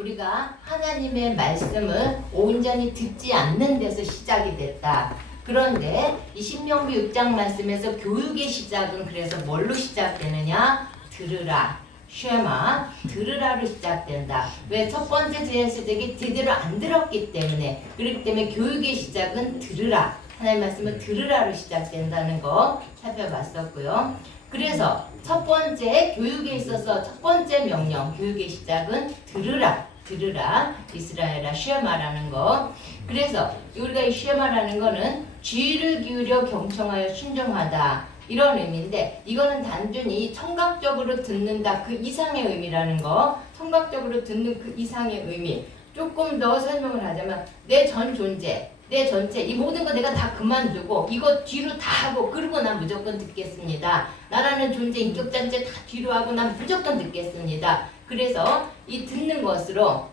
우리가 하나님의 말씀을 온전히 듣지 않는 데서 시작이 됐다. 그런데 이 신명기 6장 말씀에서 교육의 시작은 그래서 뭘로 시작되느냐? 들으라. 쉐마, 들으라로 시작된다. 왜? 첫 번째 제사장이 제대로 안 들었기 때문에. 그렇기 때문에 교육의 시작은 들으라. 하나님의 말씀은 들으라로 시작된다는 거 살펴봤었고요. 그래서 첫 번째 교육에 있어서 첫 번째 명령, 교육의 시작은 들으라. 들으라. 이스라엘아 쉐마라는 거. 그래서 우리가 이 쉐마라는 거는 귀를 기울여 경청하여 순종하다. 이런 의미인데 이거는 단순히 청각적으로 듣는다 그 이상의 의미라는 거. 청각적으로 듣는 그 이상의 의미. 조금 더 설명을 하자면 내 전 존재, 내 전체 이 모든 거 내가 다 그만두고 이거 뒤로 다 하고 그러고 난 무조건 듣겠습니다. 나라는 존재 인격 자체 다 뒤로 하고 난 무조건 듣겠습니다. 그래서 이 듣는 것으로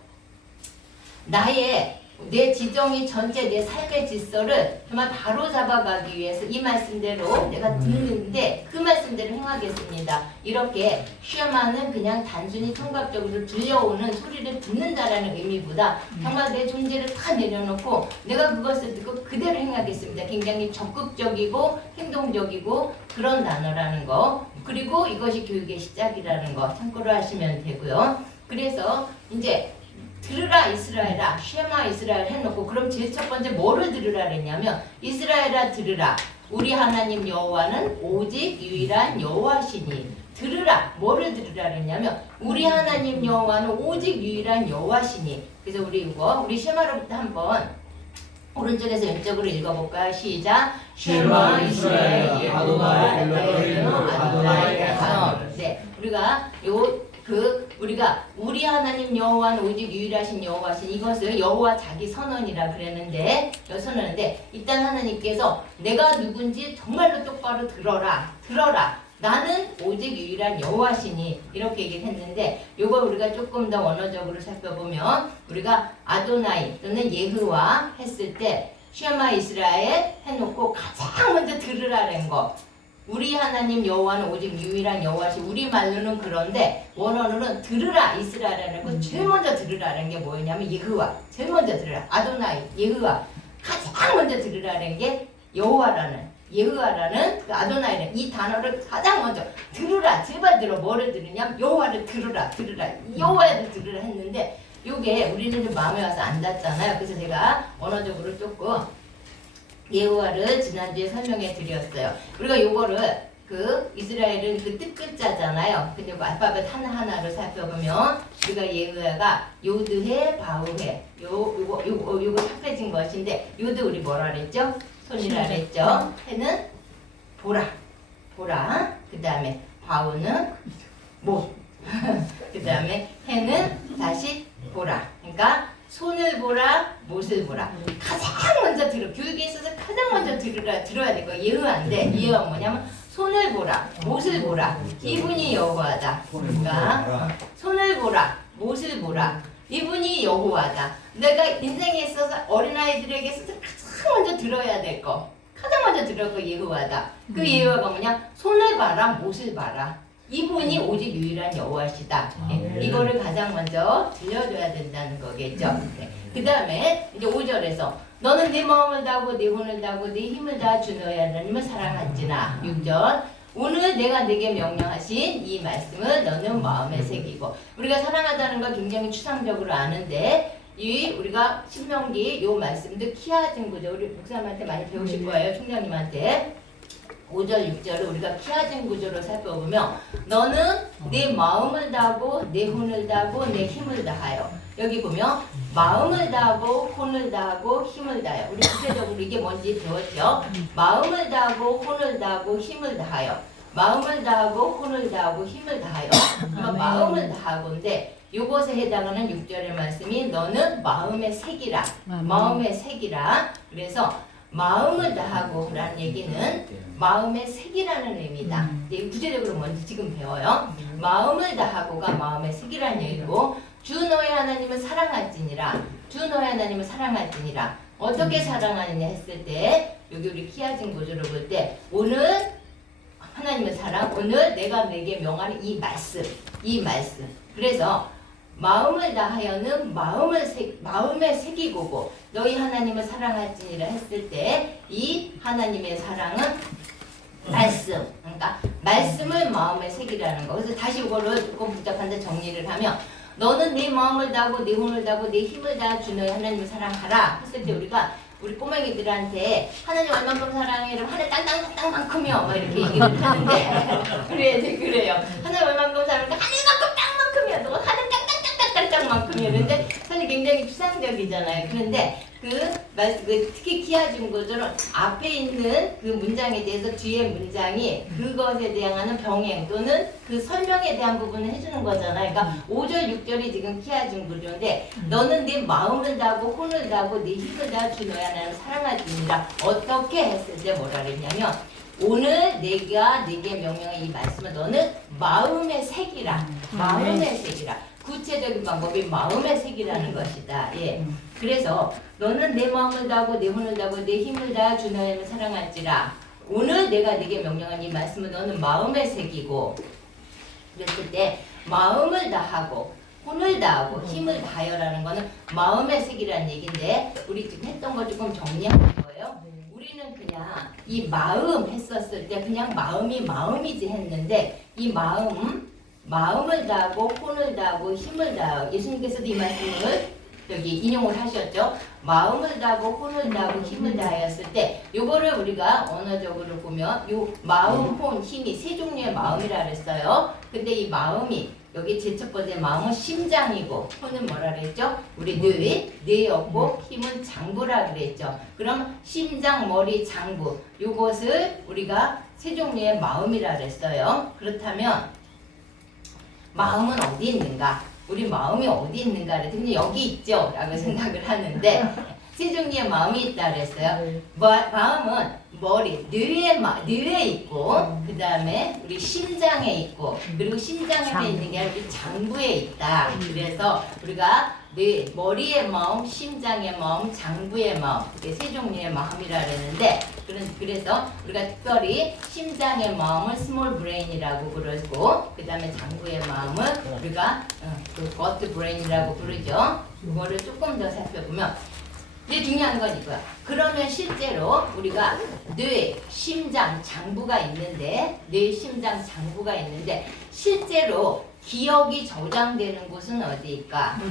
나의 내 지정이 전체 내 삶의 질서를 정말 바로 잡아가기 위해서 이 말씀대로 내가 듣는데 그 말씀대로 행하겠습니다. 이렇게 쉐마는 그냥 단순히 청각적으로 들려오는 소리를 듣는다라는 의미보다 정말 내 존재를 다 내려놓고 내가 그것을 듣고 그대로 행하겠습니다. 굉장히 적극적이고 행동적이고 그런 단어라는 거. 그리고 이것이 교육의 시작이라는 거 참고로 하시면 되고요. 그래서 이제 들으라 이스라엘아 쉐마 이스라엘 해놓고 그럼 제일 첫 번째 뭐를 들으라 그랬냐면 이스라엘아 들으라 우리 하나님 여호와는 오직 유일한 여호와시니 들으라 뭐를 들으라 그랬냐면 우리 하나님 여호와는 오직 유일한 여호와시니 그래서 우리 쉐마로부터 한번 오른쪽에서 왼쪽으로 읽어볼까요? 시작 쉐마 이스라엘 아도나이 엘로헤inu 아도나이 에하드 네 우리가 우리가 우리 하나님 여호와는 오직 유일하신 여호와신 이것을 여호와 자기 선언이라 그랬는데 선언인데 일단 하나님께서 내가 누군지 정말로 똑바로 들어라 나는 오직 유일한 여호와시니 이렇게 얘기를 했는데 요거 우리가 조금 더 원어적으로 살펴보면 우리가 아도나이 또는 예흐와 했을 때 쉐마 이스라엘 해놓고 가장 먼저 들으라는 거 우리 하나님 여호와는 오직 유일한 여호와시 우리말로는 그런데 원어로는 들으라 이스라엘이라는 거 제일 먼저 들으라는 게 뭐였냐면 예흐와 제일 먼저 들으라 아도나이 예흐와 가장 먼저 들으라는 게 여호와라는 예흐와라는 그 아도나이는 이 단어를 가장 먼저 들으라 제발 들어 뭐를 들으냐면 여호와를 들으라 여호와를 들으라 했는데 요게 우리는 좀 마음에 와서 안 닿잖아요. 그래서 제가 언어적으로 조금 예호와를 지난주에 설명해 드렸어요. 우리가 요거를 그 이스라엘은 그 뜻글자잖아요. 근데 그 알파벳 하나하나를 살펴보면 우리가 예호와가 요드해 바우해 요거 합해진 것인데 요드 우리 뭐라 그랬죠? 손이라 그랬죠? 해는 보라 그 다음에 바우는 못 그 다음에 해는 다시 보라 그러니까 손을 보라, 못을 보라. 가장 먼저 교육에 있어서 가장 먼저 들어야 될 거야. 예의인데 예의가 뭐냐면 손을 보라, 못을 보라. 이분이 여호와다. 그러니까 손을 보라, 못을 보라. 이분이 여호와다. 내가 인생에 있어서 어린아이들에게 있어서 가장 먼저 들어야 될 거. 가장 먼저 들을 거 예호와다. 그 예호가 뭐냐? 손을 봐라, 못을 봐라. 이분이 오직 유일한 여호와시다. 이거를 가장 먼저 들려줘야 된다는 거겠죠. 그 다음에 이제 5절에서 너는 네 마음을 다하고 네 혼을 다하고 네 힘을 다하 주 너의 하나님을 사랑할지나 6절 오늘 내가 네게 명령하신 이 말씀을 너는 마음에 새기고 우리가 사랑하다는 걸 굉장히 추상적으로 아는데 우리가 신명기 요 말씀도 키아진 구조 우리 목사님한테 많이 배우실 거예요. 총장님한테 5절, 6절을 우리가 키아진 구조로 살펴보면 너는 내 마음을 다하고 내 혼을 다하고 내 힘을 다하여 여기 보면 마음을 다하고 혼을 다하고 힘을 다하여 우리 구체적으로 이게 뭔지 배웠죠? 마음을 다하고 혼을 다하고 힘을 다하여 마음을 다하고 혼을 다하고 힘을 다하여 마음을 다하고인데 요것에 해당하는 6절의 말씀이 너는 마음에 새기라 마음에 새기라 그래서 마음을 다하고 라는 얘기는 마음에 새기라는 의미다. 구체적으로 뭔지 지금 배워요. 마음을 다하고가 마음에 새기라는 얘기고 주 너의 하나님을 사랑할지니라 주 너의 하나님을 사랑할지니라 어떻게 사랑하느냐 했을 때 여기 우리 키아진 구조를 볼 때 오늘 하나님의 사랑 오늘 내가 내게 명하는 이 말씀 그래서 마음을 다하여는 마음에 새기고고 너희 하나님을 사랑할지니라 했을 때 이 하나님의 사랑은 말씀, 그러니까 말씀을 마음에 새기라는 거. 그래서 다시 이거를 조금 복잡한데 정리를 하면 너는 네 마음을 다하고 네 혼을 다하고 네 힘을 다하 주 너희 하나님을 사랑하라 했을 때 우리 꼬맹이들한테 하나님 얼만큼 사랑해? 이러면 하늘 땅땅땅만큼이요 막 이렇게 얘기를 하는데 그래요. 하나님 얼만큼 사랑해? 하늘만큼 땅만큼이야. 너가 하늘 땅땅땅땅땅만큼이야. 그런데 사실 굉장히 추상적이잖아요. 그런데 특히 키아중고들은 앞에 있는 그 문장에 대해서 뒤에 문장이 그것에 대한 병행 또는 그 설명에 대한 부분을 해주는 거잖아요. 그러니까 5절, 6절이 지금 키아중고조인데 너는 네 마음을 다하고 혼을 다하고 네 힘을 다하 주 너희 하나님을 사랑할지니라. 어떻게 했을 때 뭐라 그랬냐면 오늘 내가 네게 명령한 이 말씀을 너는 마음에 새기라. 마음에 새기라. 구체적인 방법이 마음의 색이라는 것이다. 예. 그래서 너는 내 마음을 다하고 내 혼을 다하고 내 힘을 다하 주 너희 하나님을 사랑할지라. 오늘 내가 네게 명령한 이 말씀은 너는 마음의 색이고 그랬을 때 마음을 다하고 혼을 다하고 힘을 다하여라는 거는 마음의 색이라는 얘기인데 우리 지금 했던 거 조금 정리하는 거예요. 우리는 그냥 이 마음 했었을 때 그냥 마음이지 했는데 이 마음을 다하고 혼을 다하고 힘을 다하고 예수님께서도 이 말씀을 여기 인용을 하셨죠. 마음을 다하고 혼을 다하고 힘을 다하였을 때 요거를 우리가 언어적으로 보면 요 마음, 혼, 힘이 세 종류의 마음이라 그랬어요. 근데 이 마음이 여기 제 첫 번째 마음은 심장이고 혼은 뭐라 그랬죠? 우리 뇌였고 힘은 장부라 그랬죠. 그럼 심장, 머리, 장부 요것을 우리가 세 종류의 마음이라 그랬어요. 그렇다면 마음은 어디 있는가? 우리 마음이 어디 있는가? 그랬더니 여기 있죠? 라고 생각을 하는데 세 종류의 마음이 있다 그랬어요. 마음은 머리, 뇌에 있고 그 다음에 우리 심장에 있고 그리고 심장에 있는 게 우리 장부에 있다. 그래서 우리가 머리의 마음, 심장의 마음, 장부의 마음 이게 세 종류의 마음이라 그랬는데 그래서 우리가 특별히 심장의 마음을 스몰 브레인이라고 부르고 그 다음에 장부의 마음을 우리가 겉 브레인이라고 부르죠. 그거를 조금 더 살펴보면 이제 중요한 건 이거야. 그러면 실제로 우리가 뇌, 심장, 장부가 있는데 실제로 기억이 저장되는 곳은 어디일까?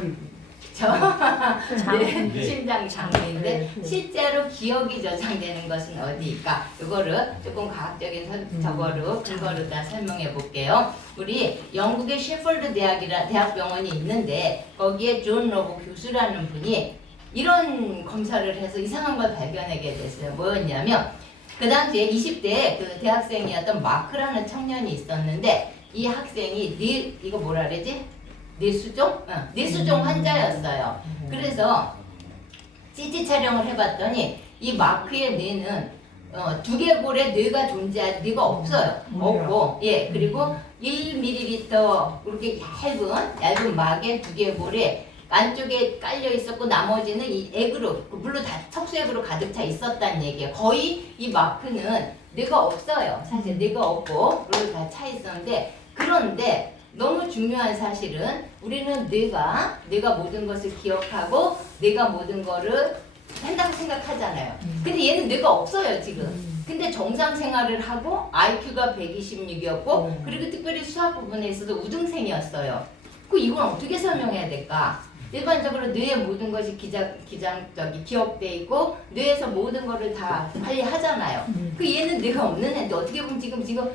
네, 심장 장부인데 실제로 기억이 저장되는 것은 어디일까? 이거를 조금 과학적인 근거로 다 설명해 볼게요. 우리 영국의 셰퍼드 대학병원이 있는데 거기에 존 로보 교수라는 분이 이런 검사를 해서 이상한 걸 발견하게 됐어요. 뭐였냐면 그 당시에 20대 그 대학생이었던 마크라는 청년이 있었는데 이 학생이 이거 뭐라 그러지? 뇌수종 환자였어요. 그래서 CT 촬영을 해봤더니 이 마크의 뇌는 두개골에 뇌가 뇌가 없어요. 없고 그리고 1ml 이렇게 얇은 막에 두개골에 안쪽에 깔려 있었고 나머지는 이 액으로 물로 다 척수액으로 가득 차 있었다는 얘기예요. 거의 이 마크는 뇌가 없어요. 사실 뇌가 없고 물로 다 차 있었는데 그런데 너무 중요한 사실은 우리는 뇌가 모든 것을 기억하고 뇌가 모든 거를 한다고 생각하잖아요. 근데 얘는 뇌가 없어요 지금. 근데 정상 생활을 하고 IQ가 126이었고 그리고 특별히 수학 부분에 있어서 우등생이었어요. 이건 어떻게 설명해야 될까? 일반적으로 뇌의 모든 것이 기억돼 있고 뇌에서 모든 거를 다 관리하잖아요. 얘는 뇌가 없는 애인데 어떻게 보면 지금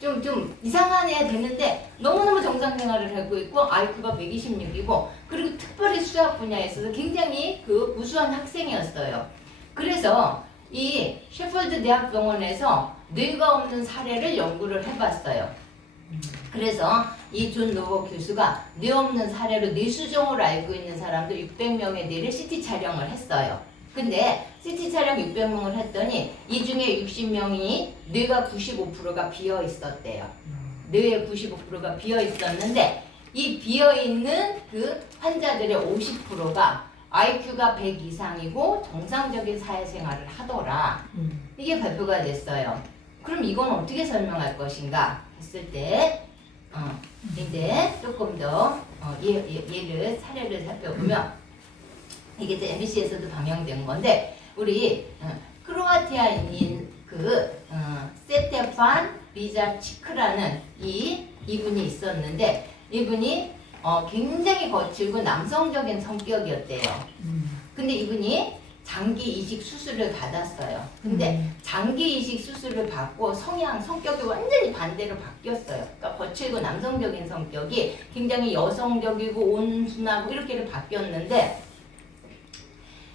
좀 이상한 애야 되는데 너무너무 정상 생활을 하고 있고 IQ가 126이고 그리고 특별히 수학 분야에 있어서 굉장히 그 우수한 학생이었어요. 그래서 이 셰퍼드 대학병원에서 뇌가 없는 사례를 연구를 해봤어요. 그래서 이 존 로버 교수가 뇌 없는 사례로 뇌수종으로 알고 있는 사람들 600명의 뇌를 CT 촬영을 했어요. 근데 CT 촬영 600명을 했더니 이 중에 60명이 뇌가 95%가 비어 있었대요. 뇌의 95%가 비어 있었는데 이 비어 있는 그 환자들의 50%가 IQ가 100 이상이고 정상적인 사회생활을 하더라. 이게 발표가 됐어요. 그럼 이건 어떻게 설명할 것인가 했을 때 이제 조금 더 얘를 사례를 살펴보면 이게 이제 MBC에서도 방영된 건데 우리 크로아티아인인 세테판 리자치크라는 이분이 있었는데 이분이 굉장히 거칠고 남성적인 성격이었대요. 근데 이분이 장기 이식 수술을 받았어요. 근데 장기 이식 수술을 받고 성격이 완전히 반대로 바뀌었어요. 그러니까 거칠고 남성적인 성격이 굉장히 여성적이고 온순하고 이렇게 바뀌었는데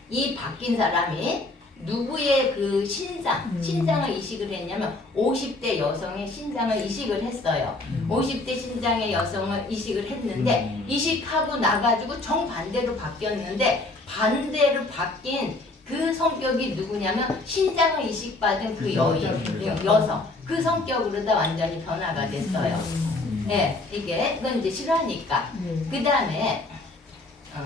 이 바뀐 사람이 누구의 그 신장을 이식을 했냐면 50대 여성의 신장을 이식을 했어요. 50대 신장의 여성을 이식을 했는데 이식하고 나가지고 정반대로 바뀌었는데 반대로 바뀐 그 성격이 누구냐면 신장을 이식받은 그 여성 그 성격으로 다 완전히 변화가 됐어요. 네, 이건 이제 싫어하니까. 그 다음에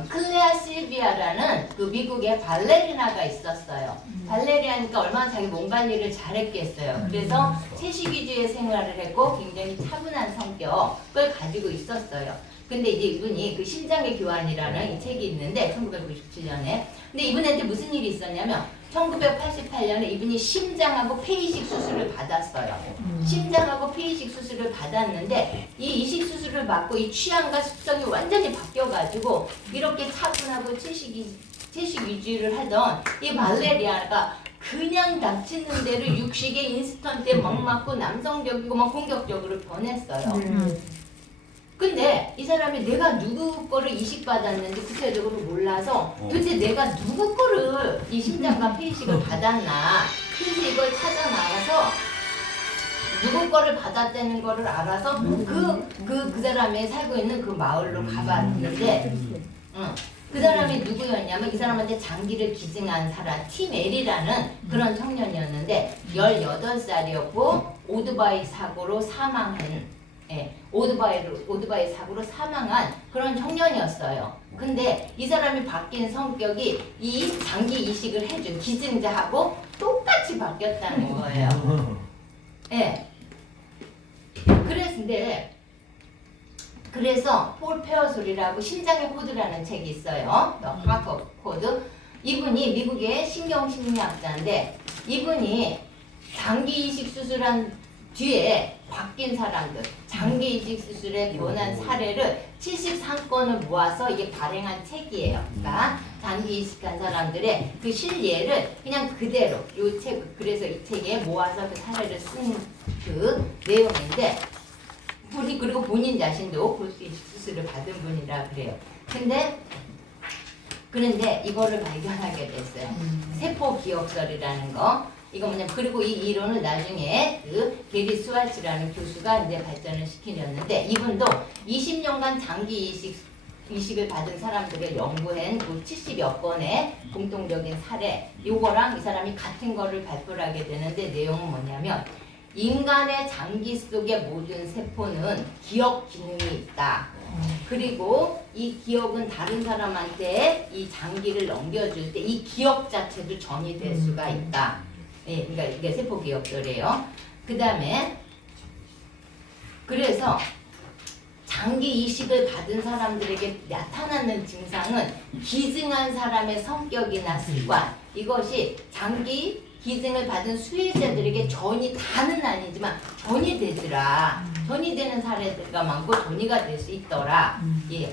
클레아 실비아라는 그 미국의 발레리나가 있었어요. 발레리나니까 얼마나 자기 몸 관리를 잘했겠어요. 그래서 채식위주의 생활을 했고 굉장히 차분한 성격을 가지고 있었어요. 근데 이제 이분이 그 심장의 교환이라는 이 책이 있는데 1997년에 근데 이분한테 무슨 일이 있었냐면 1988년에 이분이 심장하고 폐이식 수술을 받았어요. 심장하고 폐이식 수술을 받았는데 이 이식 수술을 받고 이 취향과 습성이 완전히 바뀌어가지고 이렇게 차분하고 채식 위주를 하던 이 발레리아가 그냥 닥치는 대로 육식에 인스턴트에 막 맞고 남성적이고 막 공격적으로 변했어요. 근데 이 사람이 내가 누구 거를 이식받았는지 구체적으로 몰라서 도대체 내가 누구 거를 이 심장과 폐이식을 받았나 그래서 이걸 찾아 나가서 누구 거를 받았다는 거를 알아서 그 사람이 살고 있는 그 마을로 가봤는데 그 사람이 누구였냐면 이 사람한테 장기를 기증한 사람 팀엘이라는 그런 청년이었는데 18살이었고 오토바이 사고로 사망한 오토바이 사고로 사망한 그런 청년이었어요. 근데 이 사람이 바뀐 성격이 이 장기 이식을 해준 기증자하고 똑같이 바뀌었다는 거예요. 예. 그래서 폴 페어솔이라고 심장의 코드라는 책이 있어요. 하트 코드. 이분이 미국의 신경심리학자인데 이분이 장기 이식 수술한 뒤에 바뀐 사람들, 장기 이식 수술에 변한 사례를 73건을 모아서 이게 발행한 책이에요. 그러니까 장기 이식한 사람들의 그 실예를 그냥 그대로 그래서 이 책에 모아서 그 사례를 쓴 그 내용인데 그리고 본인 자신도 골수 이식 수술을 받은 분이라 그래요. 그런데 이거를 발견하게 됐어요. 세포 기억설이라는 거. 이거 뭐냐면 그리고 이 이론을 나중에 그 게리 스왈츠라는 교수가 이제 발전을 시키렸는데 이분도 20년간 장기 이식을 받은 사람들을 연구한 70여 건의 공통적인 사례 요거랑 이 사람이 같은 거를 발표를 하게 되는데 내용은 뭐냐면 인간의 장기 속의 모든 세포는 기억 기능이 있다. 그리고 이 기억은 다른 사람한테 이 장기를 넘겨줄 때 이 기억 자체도 전이 될 수가 있다. 예, 그러니까 이게 세포 기억설이에요. 그 다음에 그래서 장기 이식을 받은 사람들에게 나타나는 증상은 기증한 사람의 성격이나 습관 이것이 장기 기증을 받은 수혜자들에게 전이 다는 아니지만 전이 되더라. 전이 되는 사례가 많고 전이가 될 수 있더라. 예.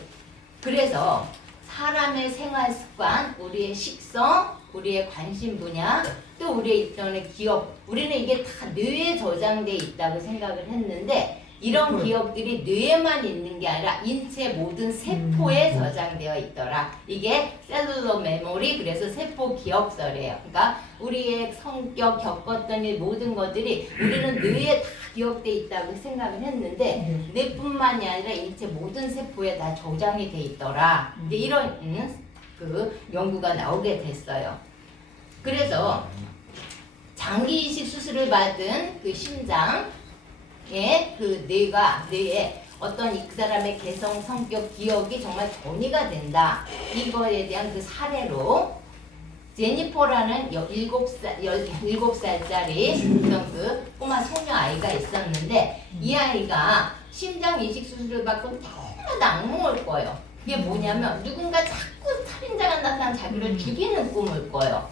그래서 사람의 생활 습관, 우리의 식성, 우리의 관심 분야, 또 우리의 일종의 기억, 우리는 이게 다 뇌에 저장돼 있다고 생각을 했는데 이런 기억들이 뇌에만 있는 게 아니라 인체 모든 세포에 저장되어 있더라. 이게 셀룰러 메모리, 그래서 세포 기억설이에요. 그러니까 우리의 성격, 겪었던 일 모든 것들이 우리는 뇌에 다 기억돼 있다고 생각을 했는데 뇌뿐만이 아니라 인체 모든 세포에 다 저장이 돼 있더라. 이제 이런 그 연구가 나오게 됐어요. 그래서 장기 이식 수술을 받은 그 심장 그 뇌에 어떤 그 사람의 개성, 성격, 기억이 정말 전이가 된다. 이거에 대한 그 사례로 제니퍼라는 17살짜리 어떤 그 꼬마 소녀 아이가 있었는데 이 아이가 심장 이식 수술을 받고 때마다 악몽을 꿔요. 그게 뭐냐면 누군가 자꾸 살인자가 나타나 자기를 죽이는 꿈을 꿔요.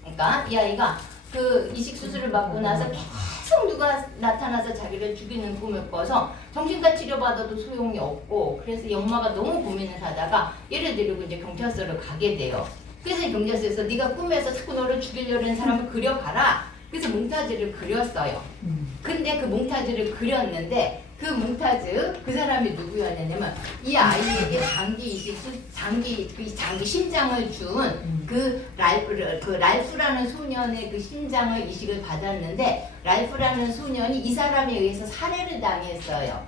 그러니까 이 아이가 그 이식 수술을 받고 나서 계속 누가 나타나서 자기를 죽이는 꿈을 꿔서 정신과 치료받아도 소용이 없고, 그래서 이 엄마가 너무 고민을 하다가 얘를 데리고 이제 경찰서를 가게 돼요. 그래서 경찰서에서 네가 꿈에서 자꾸 너를 죽이려는 사람을 그려봐라. 그래서 몽타주를 그렸어요. 근데 그 몽타주를 그렸는데 그 몽타주 그 사람이 누구였냐면 이 아이에게 장기 이식 장기 심장을 준 그 랄프라는 소년의 그 심장을 이식을 받았는데, 랄프라는 소년이 이 사람에 의해서 살해를 당했어요.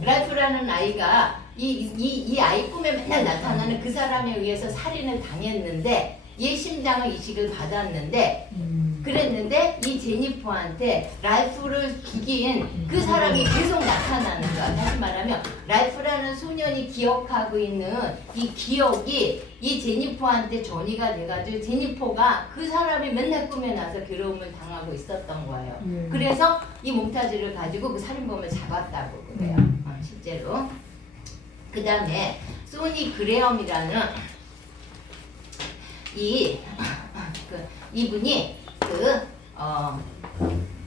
랄프라는 아이가 이 아이 꿈에 맨날 나타나는 그 사람에 의해서 살인을 당했는데 얘 심장을 이식을 받았는데, 그랬는데 이 제니퍼한테 랄프를 죽인 그 사람이 계속 나타나는 거야. 다시 말하면 랄프라는 소년이 기억하고 있는 이 기억이 이 제니퍼한테 전이가 돼가지고 제니퍼가 그 사람이 맨날 꿈에 나서 괴로움을 당하고 있었던 거예요. 그래서 이 몽타주를 가지고 그 살인범을 잡았다고 그래요. 실제로. 그 다음에 소니 그레엄이라는 이분이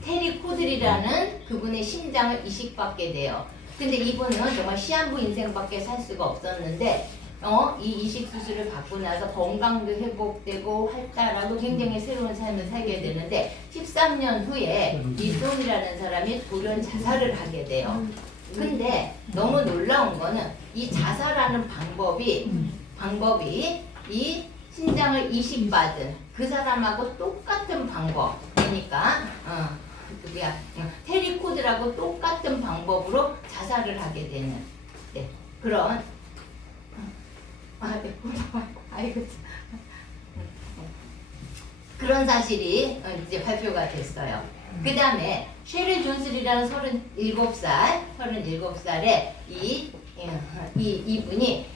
테리 코들이라는 그분의 심장을 이식받게 돼요. 근데 이분은 정말 시한부 인생밖에 살 수가 없었는데 이 이식 수술을 받고 나서 건강도 회복되고 활달하고 굉장히 새로운 삶을 살게 되는데 13년 후에 이 톰이라는 사람이 돌연 자살을 하게 돼요. 근데 너무 놀라운 거는 이 자살하는 방법이 이 심장을 이식받은 그 사람하고 똑같은 방법이니까 테리 코드라고 똑같은 방법으로 자살을 하게 되는 그런 그런 사실이 이제 발표가 됐어요. 그 다음에 셰리 존슨이라는 37살에 이분이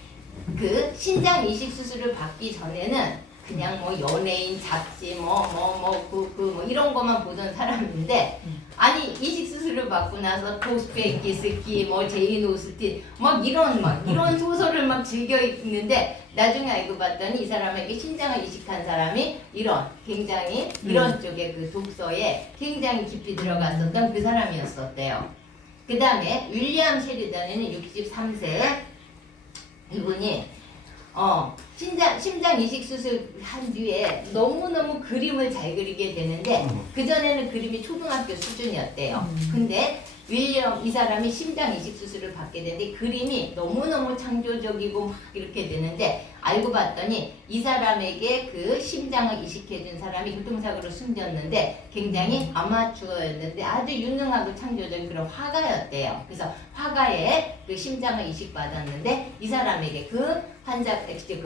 그 신장 이식 수술을 받기 전에는 그냥 뭐 연예인 잡지 뭐 이런 것만 보던 사람인데, 아니 이식 수술을 받고 나서 도스토옙스키 뭐 제인 오스틴 이런 소설을 막 즐겨 읽는데 나중에 알고 봤더니 이 사람에게 신장을 이식한 사람이 굉장히 이런 쪽에 그 독서에 굉장히 깊이 들어갔었던 그 사람이었었대요. 그 다음에 윌리엄 셰리던은 63세 이분이 심장 이식 수술 한 뒤에 너무너무 그림을 잘 그리게 되는데 그전에는 그림이 초등학교 수준이었대요. 근데 윌리엄 이 사람이 심장 이식 수술을 받게 되는데 그림이 너무너무 창조적이고 막 이렇게 되는데 알고 봤더니 이 사람에게 그 심장을 이식해준 사람이 교통사고로 숨졌는데 굉장히 아마추어였는데 아주 유능하고 창조적인 그런 화가였대요. 그래서 화가의 그 심장을 이식받았는데 이 사람에게 그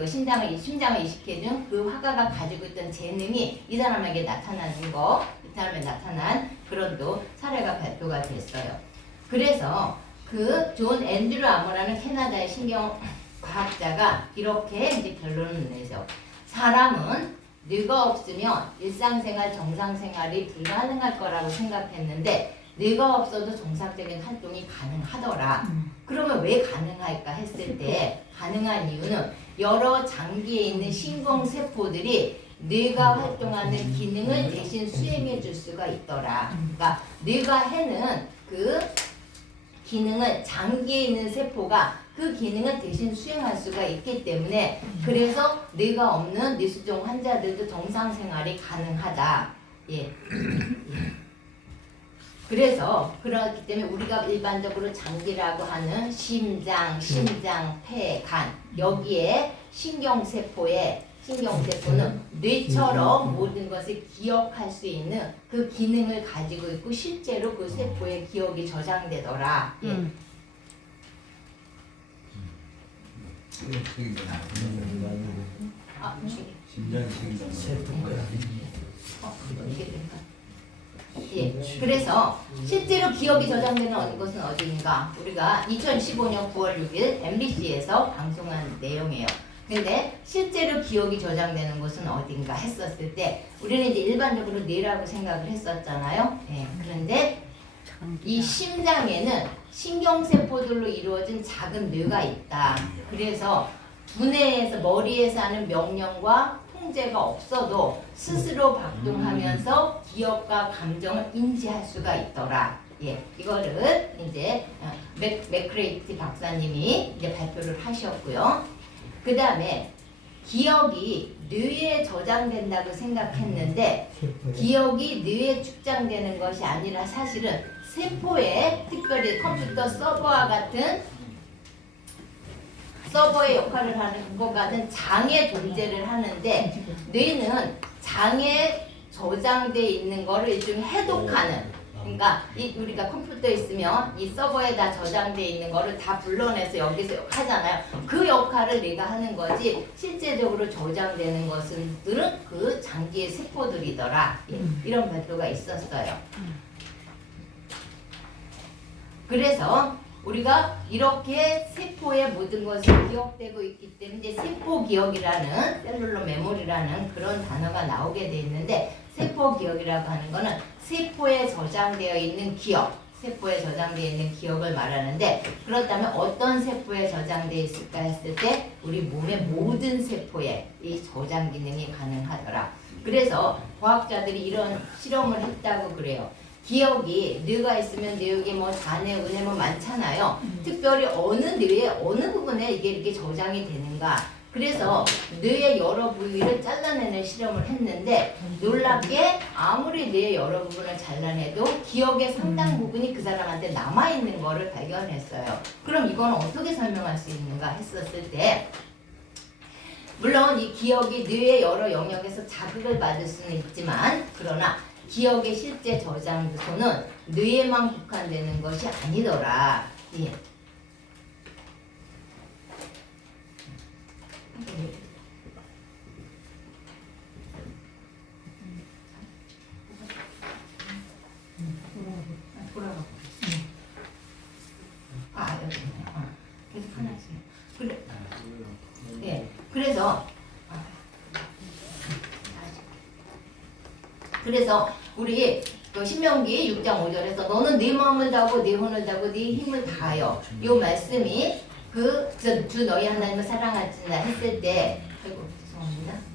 심장을 이식해준 그 화가가 가지고 있던 재능이 이 사람에게 나타나는 거, 이 사람에 나타난 그런 또 사례가 발표가 됐어요. 그래서 그 존 앤드류 아머라는 캐나다의 신경과학자가 이렇게 이제 결론을 내죠. 사람은 뇌가 없으면 일상생활, 정상생활이 불가능할 거라고 생각했는데 뇌가 없어도 정상적인 활동이 가능하더라. 그러면 왜 가능할까 했을 때 가능한 이유는 여러 장기에 있는 신경세포들이 뇌가 활동하는 기능을 대신 수행해 줄 수가 있더라. 그러니까 뇌가 해는 그 기능을 장기에 있는 세포가 그 기능을 대신 수행할 수가 있기 때문에 그래서 뇌가 없는 뇌수종 환자들도 정상생활이 가능하다. 예. 그래서 그렇기 때문에 우리가 일반적으로 장기라고 하는 심장, 폐, 간 여기에 신경세포는 뇌처럼 모든 것을 기억할 수 있는 그 기능을 가지고 있고 실제로 그 세포의 기억이 저장되더라. 예. 이게 될까? 예, 그래서 실제로 기억이 저장되는 것은 어디인가? 우리가 2015년 9월 6일 MBC에서 방송한 내용이에요. 근데 실제로 기억이 저장되는 곳은 어딘가 했었을 때 우리는 이제 일반적으로 뇌라고 생각을 했었잖아요. 예, 그런데 이 심장에는 신경세포들로 이루어진 작은 뇌가 있다. 그래서 두뇌에서 머리에서 하는 명령과 통제가 없어도 스스로 박동하면서 기억과 감정을 인지할 수가 있더라. 예, 이거를 이제 맥크레이티 박사님이 이제 발표를 하셨고요. 그 다음에 기억이 뇌에 저장된다고 생각했는데 기억이 뇌에 축적되는 것이 아니라 사실은 세포에 특별히 컴퓨터 서버와 같은 서버의 역할을 하는 것 같은 장에 존재를 하는데 뇌는 장에 저장돼 있는 거를 일종의 해독하는 그러니까 우리가 컴퓨터에 있으면 이 서버에 다 저장돼 있는 거를 다 불러내서 여기서 하잖아요. 그 역할을 내가 하는 거지 실제적으로 저장되는 것들은 그 장기의 세포들이더라. 예, 이런 발표가 있었어요. 그래서 우리가 이렇게 세포의 모든 것이 기억되고 있기 때문에 세포 기억이라는 셀룰러 메모리라는 그런 단어가 나오게 돼 있는데 세포 기억이라고 하는 거는 세포에 저장되어 있는 기억, 세포에 저장되어 있는 기억을 말하는데 그렇다면 어떤 세포에 저장되어 있을까 했을 때 우리 몸의 모든 세포에 이 저장 기능이 가능하더라. 그래서 과학자들이 이런 실험을 했다고 그래요. 기억이 뇌가 있으면 뇌에 뭐 잔해, 운해 뭐 많잖아요. 특별히 어느 뇌의 어느 부분에 이게 이렇게 저장이 되는가. 그래서 뇌의 여러 부위를 잘라내는 실험을 했는데 놀랍게 아무리 뇌의 여러 부분을 잘라내도 기억의 상당 부분이 그 사람한테 남아있는 거를 발견했어요. 그럼 이건 어떻게 설명할 수 있는가 했었을 때 물론 이 기억이 뇌의 여러 영역에서 자극을 받을 수는 있지만 그러나 기억의 실제 저장소는 뇌에만 국한되는 것이 아니더라. 예. 여기 계속 하나씩. 그래. 예. 그래서 우리 그 신명기 6장 5절에서 너는 네 마음을 다하고 네 혼을 다하고 네 힘을 다하여 이 말씀이 주 너희 하나님을 사랑하지나 했을 때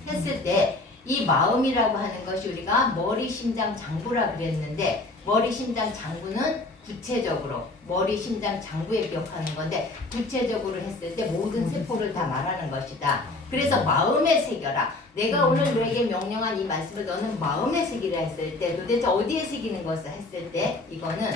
했을 때 이 마음이라고 하는 것이 우리가 머리 심장 장부라 그랬는데 머리 심장 장부는 구체적으로 머리 심장 장부에 기억하는 건데 구체적으로 했을 때 모든 세포를 다 말하는 것이다. 그래서 마음에 새겨라. 내가 오늘 너에게 명령한 이 말씀을 너는 마음에 새기라 했을 때 도대체 어디에 새기는 것을 했을 때 이거는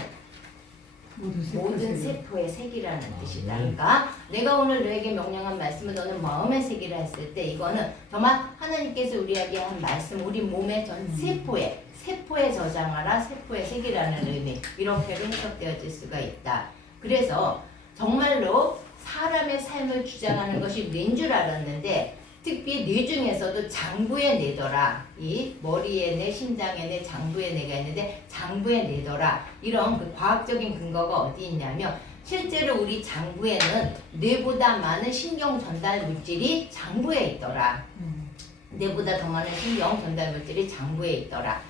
모든 세포에 새기라는 뜻이다. 그러니까 내가 오늘 너에게 명령한 말씀을 너는 마음에 새기라 했을 때 이거는 정말 하나님께서 우리에게 한 말씀 우리 몸의 전 세포에 저장하라 세포에 새기라는 의미 이렇게로 해석되어질 수가 있다. 그래서 정말로 사람의 삶을 주장하는 것이 뇌인 줄 알았는데 특히 뇌 중에서도 장부의 뇌더라. 이 머리의 뇌, 심장의 뇌, 장부의 뇌가 있는데 장부의 뇌더라. 이런 그 과학적인 근거가 어디 있냐면 실제로 우리 장부에는 뇌보다 많은 신경 전달 물질이 장부에 있더라. 뇌보다 더 많은 신경 전달 물질이 장부에 있더라.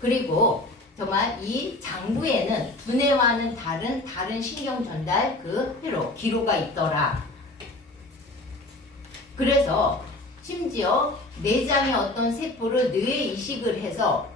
그리고 정말 이 장부에는 두뇌와는 다른 신경 전달 그 회로 기로가 있더라. 그래서 심지어 내장의 어떤 세포를 뇌에 이식을 해서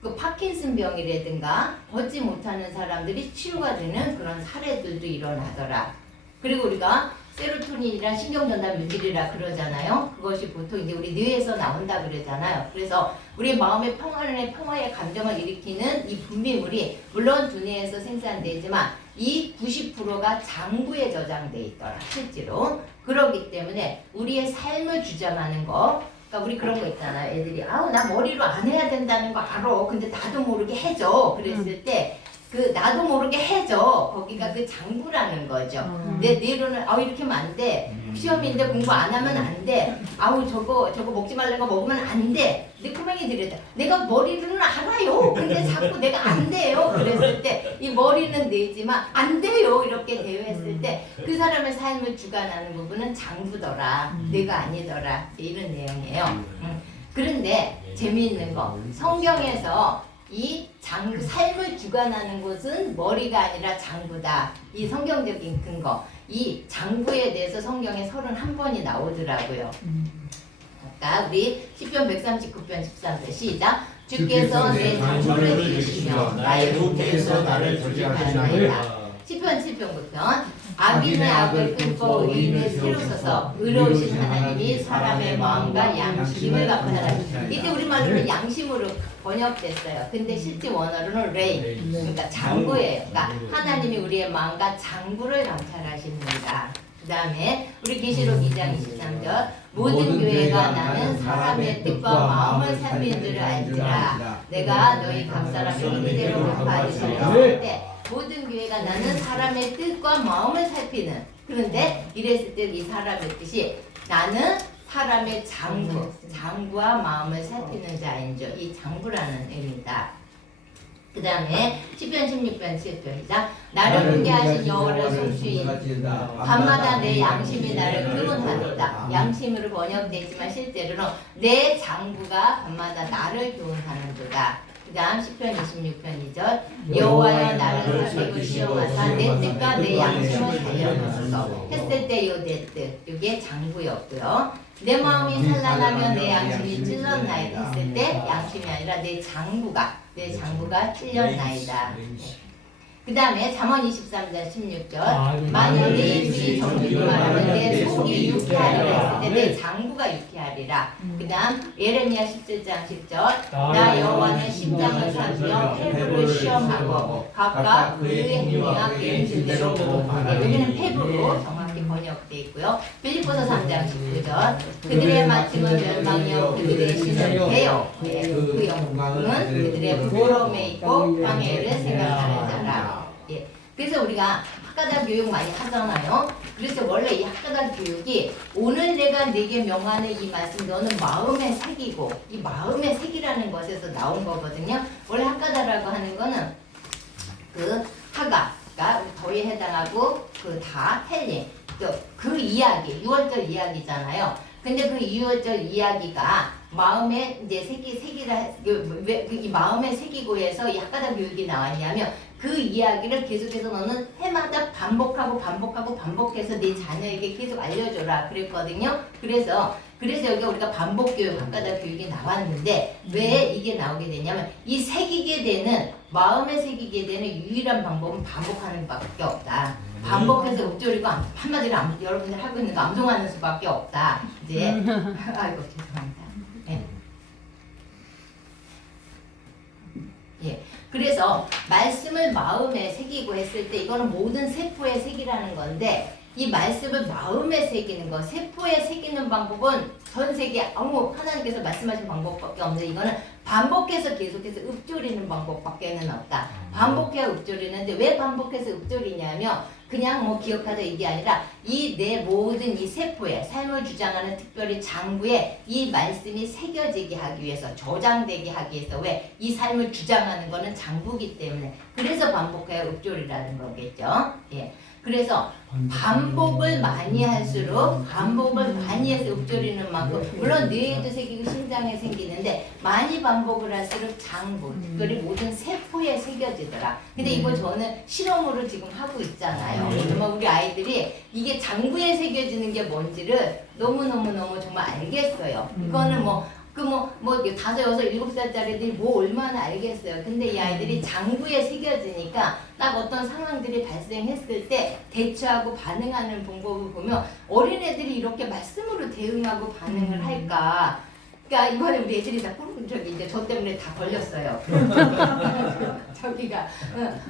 그 파킨슨 병이라든가 걷지 못하는 사람들이 치유가 되는 그런 사례들도 일어나더라. 그리고 우리가 세로토닌이란 신경전달 물질이라 그러잖아요. 그것이 보통 이제 우리 뇌에서 나온다 그러잖아요. 그래서 우리 마음의 평화의 감정을 일으키는 이 분비물이 물론 두뇌에서 생산되지만 이 90%가 장부에 저장돼 있더라. 실제로. 그렇기 때문에 우리의 삶을 주장하는 거 그러니까 우리 그런 거 있잖아요. 애들이 나 머리로 안 해야 된다는 거 알아. 근데 나도 모르게 해줘. 그랬을 때 그 나도 모르게 해줘. 거기가 그 장부라는 거죠. 내 뇌로는 이렇게 하면 안 돼. 시험인데 공부 안 하면 안 돼. 저거 먹지 말라는 거 먹으면 안 돼. 내 꼬맹이 들이다. 내가 머리로는 알아요. 근데 자꾸 내가 안 돼요. 그랬을 때 이 머리는 뇌지만 안 돼요. 이렇게 대화했을 때 그 사람의 삶을 주관하는 부분은 장부더라. 뇌가 아니더라. 이런 내용이에요. 그런데 재미있는 거 성경에서 이 삶을 주관하는 곳은 머리가 아니라 장부다. 이 성경적인 근거. 이 장부에 대해서 성경에 31번이 나오더라고요. 아까 우리 시편 139편 13절 시작. 주께서 내 장부를 지으시며 나의 목에서 나를 조직하시나이다. 시편 7편 악인의 악을 끊고 의인을 세우소서. 의로우신 하나님이 사람의 마음과 양심을 바꾸시라. 이때 우리말로는 양심으로 번역됐어요. 근데 실제 원어로는 레이, 그러니까 장부예요. 그러니까 하나님이 우리의 마음과 장부를 감찰하십니다. 그 다음에 우리 계시록 2장 23절 모든 교회가 나는 사람의 뜻과 마음을 살피는 줄을 알지라. 내가 너희 각 사람의 이대로 갚아주시라 했을 때 모든 교회가 나는 사람의 뜻과 마음을 살피는, 그런데 이랬을 때 이 사람의 뜻이 나는 사람의 장부와 마음을 살피는 자인 줄, 이 장부라는 의미입니다. 그 다음에 시편 16편 7절 시작. 나를 훈계 하신 여호와를 송수히 밤마다 내 양심이 나를 교훈하도다. 양심으로 번역되지만 실제로는 내 장부가 밤마다 나를 교훈하는도다. 그 다음 시편 26편 2절 여호와여 나를 살피고 시험하사 내 뜻과 내 양심을 살려주소서 했을 때요 내 뜻, 이게 장부였고요. 내 마음이 산란하며 내 양심이 찔렀나이다 했을 때 양심이 아니라 내 장부가 찔렸나이다. 그 다음에 잠언 23장 16절 만일 내 입이 정직히 말하면 내 속이 유쾌하리라 했을 때 내 장부가 유쾌하리라. 그 다음 예레미야 17장 10절 나 여호와는 심장을 살피며 폐부를 시험하고 각각 그의 행위와 그의 뜻대로 보호하라. 여기는 폐부로 정확히 번역되어 있고요. 빌립보서 3장 19절 그들의 마침은 멸망이요 그들의 신은 배요. 그 영광은 그들의 부러움에 있고 광해를 생각하는 자라. 예. 그래서 우리가 학가다 교육 많이 하잖아요. 그래서 원래 이 학가다 교육이 오늘 내가 네게 명하는 이 말씀 너는 마음에 새기고, 이 마음에 새기라는 것에서 나온 거거든요. 원래 학가다라고 하는 거는 그 하가가 더에 해당하고 그 다 헬림 그 이야기 6월절 이야기잖아요. 근데 그 6월절 이야기가 마음에 이제 이 마음에 새기고 해서 이 학가다 교육이 나왔냐면 그 이야기를 계속해서 너는 해마다 반복해서 네 자녀에게 계속 알려줘라 그랬거든요. 그래서 여기 우리가 반복교육, 학가다 교육이 나왔는데 왜 이게 나오게 되냐면 이 새기게 되는, 마음에 새기게 되는 유일한 방법은 반복하는 밖에 없다. 반복해서 읊조리고 한마디로 여러분들 하고 있는 거 암송하는 수밖에 없다. 이제 아이고 죄송합니다. 네. 예. 그래서 말씀을 마음에 새기고 했을 때 이거는 모든 세포에 새기라는 건데 이 말씀을 마음에 새기는 거, 세포에 새기는 방법은 전 세계 아무 하나님께서 말씀하신 방법밖에 없는데 이거는 반복해서 계속해서 읊조리는 방법밖에는 없다. 반복해야 읊조리는데 왜 반복해서 읊조리냐면 그냥 뭐 기억하자 이게 아니라 이 내 모든 이 세포에 삶을 주장하는 특별히 장부에 이 말씀이 새겨지게 하기 위해서, 저장되게 하기 위해서, 왜 이 삶을 주장하는 거는 장부기 때문에 그래서 반복해야 읊조리라는 거겠죠. 예. 그래서 반복을 많이 할수록 반복을 많이 해서 읊조리는 만큼 물론 뇌에도 새기고 심장에 생기는데 많이 반복을 할수록 장부, 특별히 모든 세포에 새겨지더라. 근데 이걸 저는 실험으로 지금 하고 있잖아요. 정말 우리 아이들이 이게 장부에 새겨지는 게 뭔지를 너무너무 정말 알겠어요. 이거는 뭐 5, 6, 7살짜리들이 뭐 얼마나 알겠어요. 근데 이 아이들이 장부에 새겨지니까 딱 어떤 상황들이 발생했을 때 대처하고 반응하는 방법을 보면 어린애들이 이렇게 말씀으로 대응하고 반응을 할까. 그러니까 이번에 우리 애들이 다 이제 저 때문에 다 걸렸어요. 저기가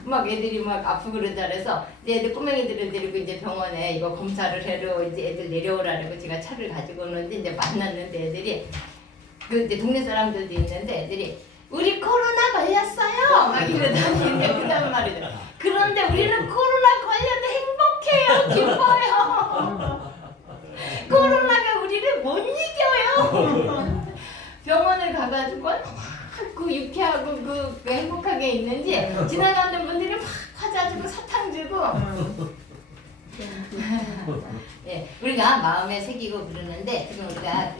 막 애들이 막 아프고 그러자 그래서 이제 애들 꼬맹이들을 데리고 이제 병원에 이거 검사를 해로 이제 애들 내려오라고 제가 차를 가지고 오는데 이제 만났는데 애들이 그 이제 동네 사람들도 있는데 애들이 우리 코로나 걸렸어요 막 이러다니는데 그 다음 말이죠. 그런데 우리는 코로나 걸려도 행복해요, 기뻐요. 코로나가 우리를 못 이겨요. 병원을 가가지고 그 유쾌하고 그 행복하게 있는지 지나가는 분들이 막 과자 주고 사탕 주고 예, 우리가 마음에 새기고 그러는데 지금 우리가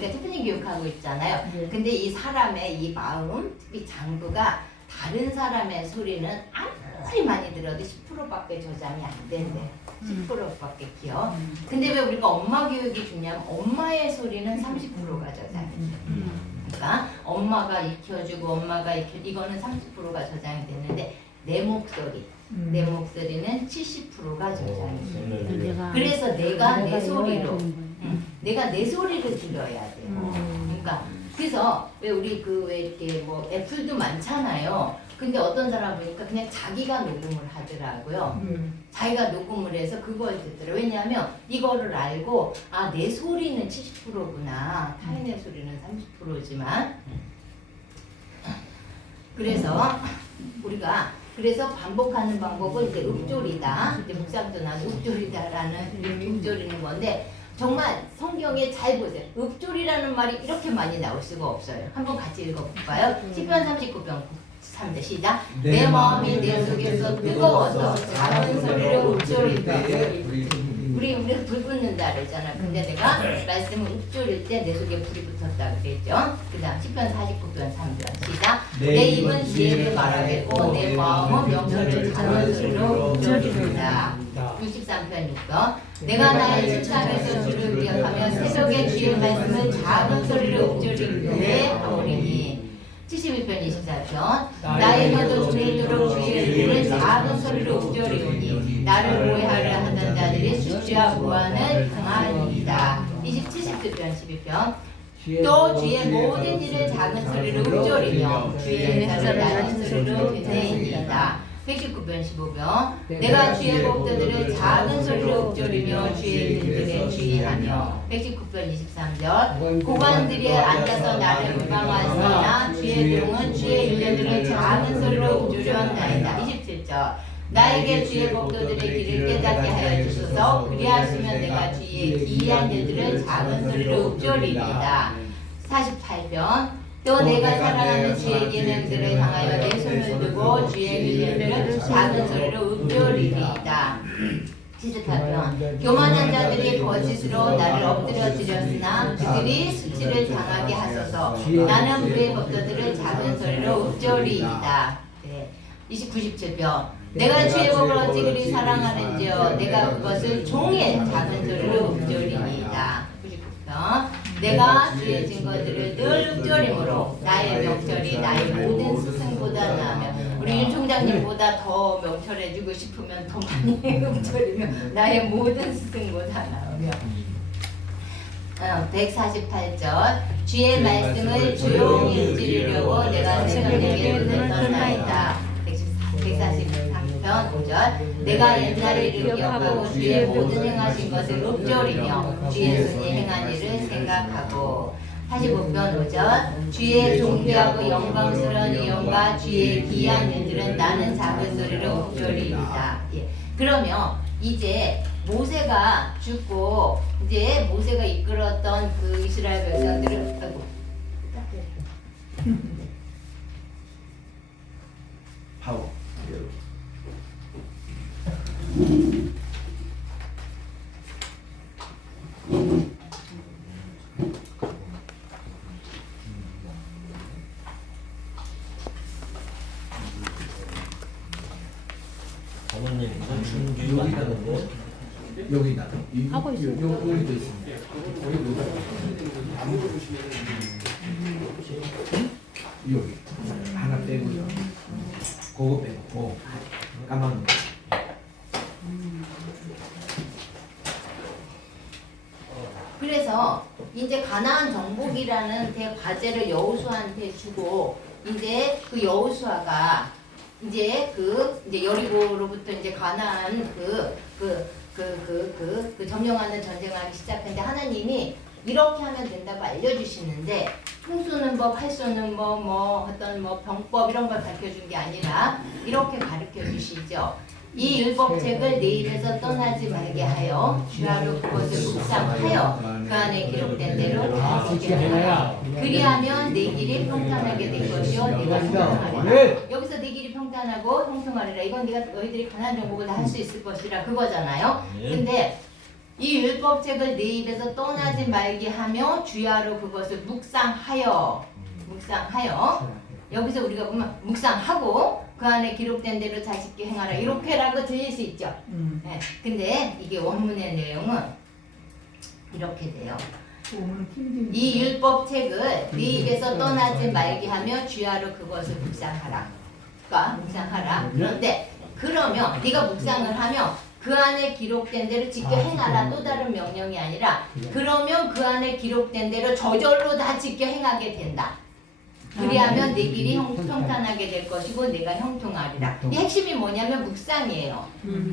대표님 교육하고 있잖아요. 근데 이 사람의 이 마음, 특히 장부가 다른 사람의 소리는 아무리 많이 들어도 10%밖에 저장이 안 된대. 10%밖에 기억. 근데 왜 우리가 엄마 교육이 중요하면 엄마의 소리는 30%가 저장이 돼. 그러니까 엄마가 익혀주고 엄마가 이거는 30%가 저장이 됐는데 내 목소리는 70%가 저장이 돼. 그래서 내가 내 소리로 내가 내 소리를 들어야 돼요. 그러니까 그래서 왜 우리 왜 이렇게 뭐 애플도 많잖아요. 근데 어떤 사람 보니까 그냥 자기가 녹음을 하더라고요. 자기가 녹음을 해서 그걸 듣더라고요. 왜냐하면 이거를 알고 아, 내 소리는 70%구나. 타인의 소리는 30%지만 그래서 우리가 반복하는 방법은 이제 읍조리다. 이제 묵상도 나는 읍조리다라는 읍조리는 건데 정말 성경에 잘 보세요. 읍조리라는 말이 이렇게 많이 나올 수가 없어요. 한번 같이 읽어볼까요? 시편 39편 3절 시작. 내 마음이 내 속에서 뜨거워서 작은 소리로 읍조리다. 우리가 불 붙는다 그랬잖아. 근데 내가 말씀을 읊조릴 때 내 속에 불이 붙었다 그랬죠. 그 다음 10편 49편 3절 시작. 내 입은 지혜를 말하겠고 내 마음은 명철을 작은 소리로 읊조리리라. 63편 6절 내가 나의 칭찬에서 주를 기억하며 새벽에 주의 말씀을 작은 소리로 읊조리리에 하오리니. 71편 24편 나의 혀도 주의도록 주의 이름을 작은 소리로 읊조리오니 나를 오해하려 하던 자들이 수치와 무한을 당하니이다. 70편 12편 또 주의 모든 일을 작은 소리로 읊조리며 주의 행사를 낮은 소리로 되새이니이다. 119편 15편 내가 주의 법도들을 작은 소리로 읊조리며 주의 일들에 주의하며. 119편 23절 고관들이 앉아서 나를 묵상하시나 주의 종은 주의 일들을 작은 소리로 읊조리었나이다. 27절 나에게 주의 법도들의 길을 깨닫게 하여 주소서. 그리하시면 내가 주의 기이한 일들을 작은 소리로 읊조리리이다. 48편 또 내가 사랑하는 주의 계명들을 향하여 내 손을 두고 주의 계명들을 작은 소리로 읊조리리이다. 78편 교만한 자들이 거짓으로 나를 엎드려뜨렸으나 그들이 수치를 당하게 하소서. 나는 그의 법도들을 작은 소리로 읊조리이다. 97편 내가 주의 법을 어찌 그리 사랑하는지요 내가 그것을 종일 작은 소리로 읊조리이다. 99편 내가 주의 증거들을 늘 읊조림으로 나의 명철이 나의 모든 스승보다 나으며. 우리 윤 총장님보다 더 명철해지고 싶으면 더 많이 읊조리며 나의 모든 스승보다 나으며. 148절 주의 말씀을 조용히 읊조리려고 내가 새벽에게 눈을 떴나이다. 143편 5절 내가 옛날 일을 기억하고 주의 모든 행하신 것을 읊조리며 주의 손이 행한 일을 생각하고. 45편 5절 주의 존귀하고 영광스러운 이용과 주의 기이한 일들은 나는 작은 소리로 읊조리이다. 그러면 이제 모세가 죽고 이제 모세가 이끌었던 그 이스라엘 백성들을 파워. 어머님 준규 한다는데 여기다. 하고 있어요. 여기도 있습니다. 여기 하나 빼고요. 그거 빼고 까만 거. 그래서 이제 가나안 정복이라는 대과제를 여호수아한테 주고 이제 그 여호수아가 이제 이제 여리고로부터 이제 가나안 그 점령하는 전쟁을 하기 시작했는데 하나님이 이렇게 하면 된다고 알려주시는데 총 쏘는 법, 활 쏘는 법, 어떤 병법 이런 걸 가르쳐준 게 아니라 이렇게 가르쳐 주시죠. 이 율법책을 내 입에서 떠나지 말게 하여 주야로 그것을 묵상하여 그 안에 기록된 대로 다 지키게 하여 그리하면 내 길이 평탄하게 될 것이요 내가 형통하리라. 여기서 내 길이 평탄하고 형통하리라. 이건 내가 너희들이 가나안 정복을 다 할 수 있을 것이라 그거잖아요. 근데 이 율법책을 내 입에서 떠나지 말게 하며 주야로 그것을 묵상하여 여기서 우리가 보면 묵상하고 그 안에 기록된 대로 자식께 행하라 이렇게라고 들릴 수 있죠. 네. 근데 이게 원문의 내용은 이렇게 돼요. 이 율법책을 네 입에서 떠나지 말게 하며 주야로 그것을 묵상하라. 그러니까 묵상하라. 그런데 그러면 네가 묵상을 하면 그 안에 기록된 대로 지켜 행하라. 또 다른 명령이 아니라 그러면 그 안에 기록된 대로 저절로 다 지켜 행하게 된다. 그리하면 내 길이 평탄하게 될 것이고 내가 형통하리라. 이 핵심이 뭐냐면 묵상이에요.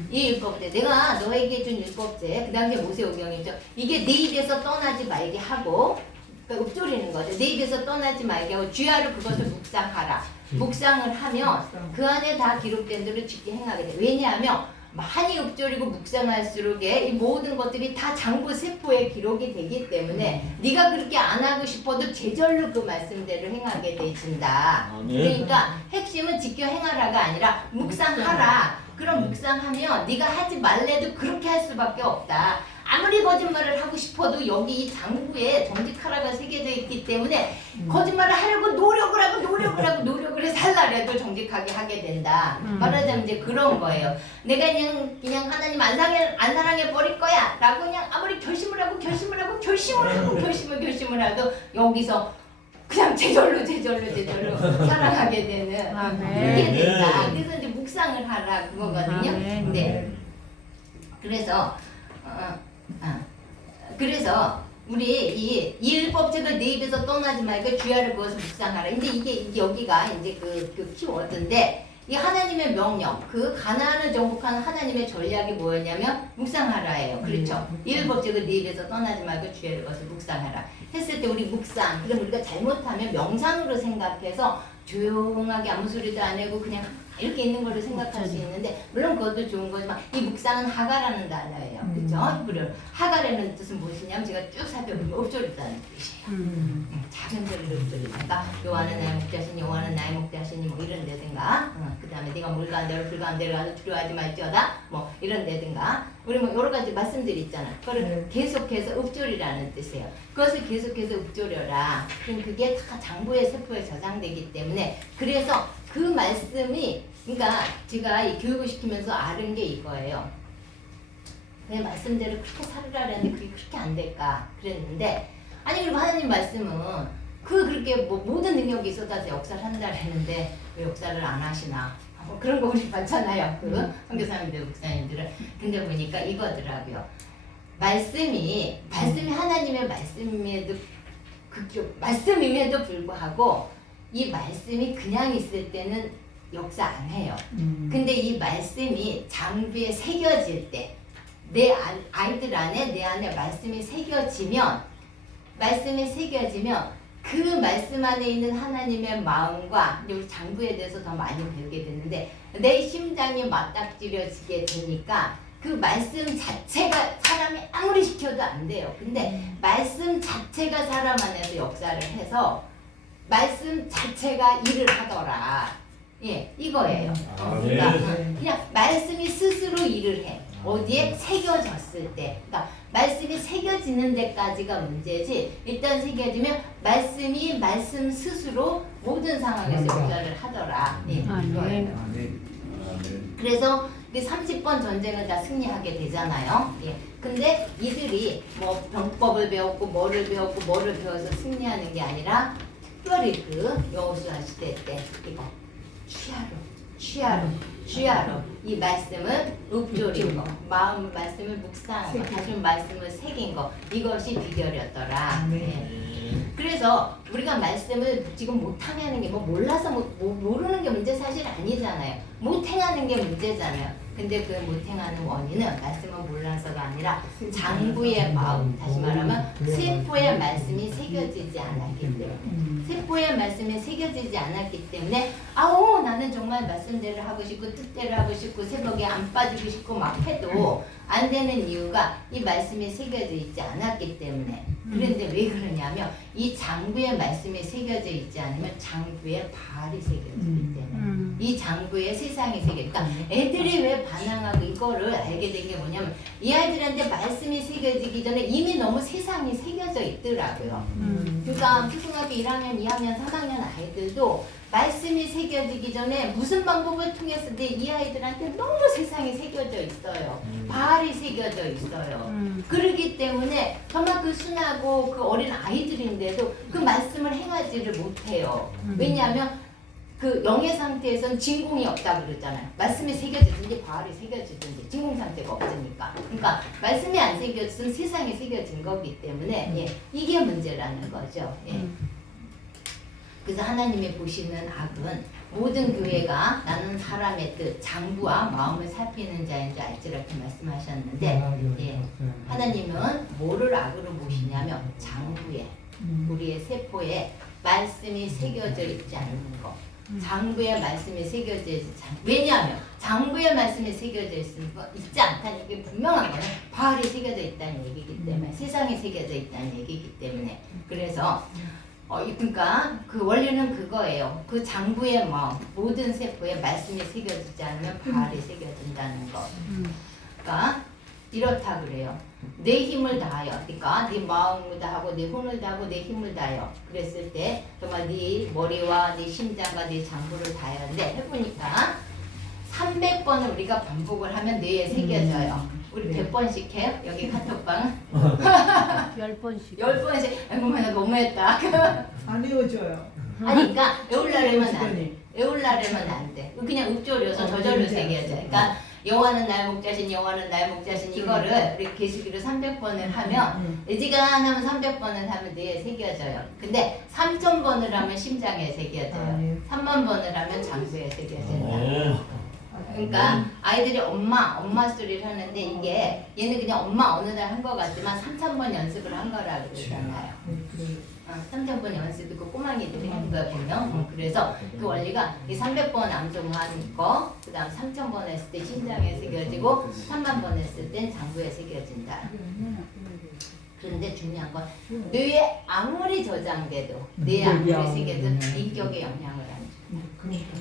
이 율법제 내가 너에게 준 율법제 그 다음에 모세오경이죠. 이게 내 입에서 떠나지 말게 하고 그러니까 읊조리는 거죠. 내 입에서 떠나지 말게 하고 주야로 그것을 묵상하라. 묵상을 하면 그 안에 다 기록된 대로 지켜 행하게 돼. 왜냐하면 많이 읊조리고 묵상할수록 이 모든 것들이 다 장부 세포에 기록이 되기 때문에 네가 그렇게 안 하고 싶어도 제절로 그 말씀대로 행하게 되진다. 그러니까 핵심은 지켜 행하라가 아니라 묵상하라. 그럼 묵상하면 네가 하지 말래도 그렇게 할 수밖에 없다. 아무리 거짓말을 하고 싶어도 여기 이 장부에 정직하라가 새겨져 있기 때문에 거짓말을 하려고 노력을 해서 살라래도 정직하게 하게 된다. 말하자면 이제 그런 거예요. 내가 그냥 하나님 안 사랑해 버릴 거야 라고 그냥 아무리 결심을 하고 결심을 해도 여기서 그냥 제절로 사랑하게 되는 그렇게 된다. 그래서 이제 묵상을 하라 그거거든요. 네. 그래서 우리 이 율법책을 내 입에서 떠나지 말고 주야를 그것을 묵상하라. 근데 이게 여기가 이제 그 키워드인데 이 하나님의 명령, 그 가나안을 정복하는 하나님의 전략이 뭐였냐면 묵상하라예요. 그렇죠? 이 율법책을 네 입에서 떠나지 말고 주야를 그것을 묵상하라. 했을 때 우리 묵상, 그럼 우리가 잘못하면 명상으로 생각해서 조용하게 아무 소리도 안 내고 그냥 이렇게 있는 거를 생각할 수 있는데 물론 그것도 좋은 거지만 이 묵상은 하가라는 단어예요. 그렇죠? 그리고 하가라는 뜻은 무엇이냐면 제가 쭉 살펴보면 읊조리다는 뜻이에요. 작은 소리로 읊조리다. 그러니까 여호와는 나의 목자시니 여호와는 나의 목자시니 뭐 이런 데든가 그 다음에 네가 물 가운데로 불 가운데로 가서 두려워하지 말지어다 뭐 이런 데든가 우리 뭐 여러 가지 말씀들이 있잖아요. 그거를 계속해서 읊조리라는 뜻이에요. 그것을 계속해서 읊조려라. 그럼 그게 다 장부의 세포에 저장되기 때문에 그래서 그 말씀이 그러니까 제가 이 교육을 시키면서 아는 게 이거예요. 내 말씀대로 그렇게 살으라 그랬는데 그게 그렇게 안 될까 그랬는데 아니 그리고 하나님 말씀은 그렇게 뭐 모든 능력이 쏟아져 역사를 한다 그랬는데 왜 역사를 안 하시나 뭐 그런 거 우리 봤잖아요. 선교사님들 목사님들은 근데 보니까 이거더라고요. 말씀이 하나님의 말씀임에도 불구하고 이 말씀이 그냥 있을 때는 역사 안 해요. 근데 이 말씀이 장부에 새겨질 때 내 아이들 안에 내 안에 말씀이 새겨지면 그 말씀 안에 있는 하나님의 마음과 우리 장부에 대해서 더 많이 배우게 되는데 내 심장이 맞닥뜨려지게 되니까 그 말씀 자체가 사람이 아무리 시켜도 안 돼요. 근데 말씀 자체가 사람 안에서 역사를 해서 말씀 자체가 일을 하더라. 예, 이거예요. 그러니까 그냥 말씀이 스스로 일을 해. 어디에? 새겨졌을 때. 그러니까 말씀이 새겨지는 데까지가 문제지. 일단 새겨지면 말씀이 말씀 스스로 모든 상황에서 역사를 하더라. 예, 이거예요. 그래서 30번 전쟁을 다 승리하게 되잖아요. 예. 근데 이들이 뭐 병법을 배웠고 뭐를 배워서 승리하는 게 아니라 특별히 여호수아 시대 때 이거 취하로 이 말씀을 읊조린 거, 마음 말씀을 묵상한 거, 다시 말씀을 새긴 거 이것이 비결이었더라. 예. 그래서 우리가 말씀을 지금 못 행하는 게 뭐 몰라서 모르는 게 문제 사실 아니잖아요. 못 행하는 게 문제잖아요. 근데 그 못 행하는 원인은 말씀은 몰라서가 아니라 장부의 마음, 다시 말하면 세포의 말씀이 새겨지지 않았기 때문에 세포의 말씀이 새겨지지 않았기 때문에 나는 정말 말씀대로 하고 싶고 뜻대로 하고 싶고 새벽에 안 빠지고 싶고 막 해도 안 되는 이유가 이 말씀이 새겨져 있지 않았기 때문에. 그런데 왜 그러냐면 이 장부의 말씀이 새겨져 있지 않으면 장부에 바알이 새겨지기 때문에 이 장부에 세상이 새겨. 그러니까 애들이 왜 이렇게 반항하고 이거를 알게 된 게 뭐냐면 이 아이들한테 말씀이 새겨지기 전에 이미 너무 세상이 새겨져 있더라고요. 그러니까 초등학교 1학년, 2학년, 3학년 아이들도 말씀이 새겨지기 전에 무슨 방법을 통해서든 이 아이들한테 너무 세상이 새겨져 있어요. 바알이 새겨져 있어요. 그러기 때문에 정말 그 순하고 그 어린 아이들인데도 그 말씀을 행하지를 못해요. 왜냐하면 그 영의 상태에선 진공이 없다 그러잖아요. 말씀이 새겨지든지 바알이 새겨지든지 진공 상태가 없으니까. 그러니까 말씀이 안 새겨졌으면 세상이 새겨진 거기 때문에 예, 이게 문제라는 거죠. 예. 그래서 하나님이 보시는 악은 모든 교회가 나는 사람의 뜻, 장부와 마음을 살피는 자인 줄 알지 이렇게 말씀하셨는데 예, 하나님은 뭐를 악으로 보시냐면 장부에 우리의 세포에 말씀이 새겨져 있지 않는 거. 장부에 말씀이 새겨져 있지 않 왜냐하면 장부에 말씀이 새겨져 있지 않다는 게 분명한 거는 바알이 새겨져 있다는 얘기이기 때문에 세상에 새겨져 있다는 얘기이기 때문에 그래서 그러니까 그 원리는 그거예요. 그 장부의 마음, 모든 세포에 말씀이 새겨지지 않으면 바알이 새겨진다는 거. 그러니까 이렇다 그래요. 내 힘을 다하여, 그러니까 네 마음을 다하고 네 혼을 다하고 내 힘을 다하여. 그랬을 때 정말 네 머리와 네 심장과 네 장부를 다하는데 해보니까 300번을 우리가 반복을 하면 뇌에 새겨져요. 우리 100번씩 해요? 여기 카톡방은? 10번씩. 10번씩. 아이고, 나 너무했다. 안 외워줘요. 아니, 그러니까 외우려면 안 돼. 외우려면 안 돼. 그냥 읊조려서 저절로 새겨져. 그러니까 여호와는 나의 목자신, 여호와는 나의 목자신 이거를 우리 계시기로 300번을 하면 어지간하면 300번을 하면 뇌에 새겨져요. 근데 3000번을 하면 심장에 새겨져요. 3만 번을 하면 장부에 새겨진다. 그러니까 아이들이 엄마 소리를 하는데 이게 얘는 그냥 엄마 어느 날 한 것 같지만 3000번 연습을 한 거라고 그러잖아요. 3000번 연습 그 꼬망이들이 한 거야 보면. 그래서 그 원리가 이 300번 암송한 거, 그 다음 3000번 했을 때 심장에 새겨지고 3만 번 했을 땐 장부에 새겨진다. 그런데 중요한 건 뇌에 아무리 저장돼도 뇌에 아무리 새겨도 인격에 영향을 안 줘.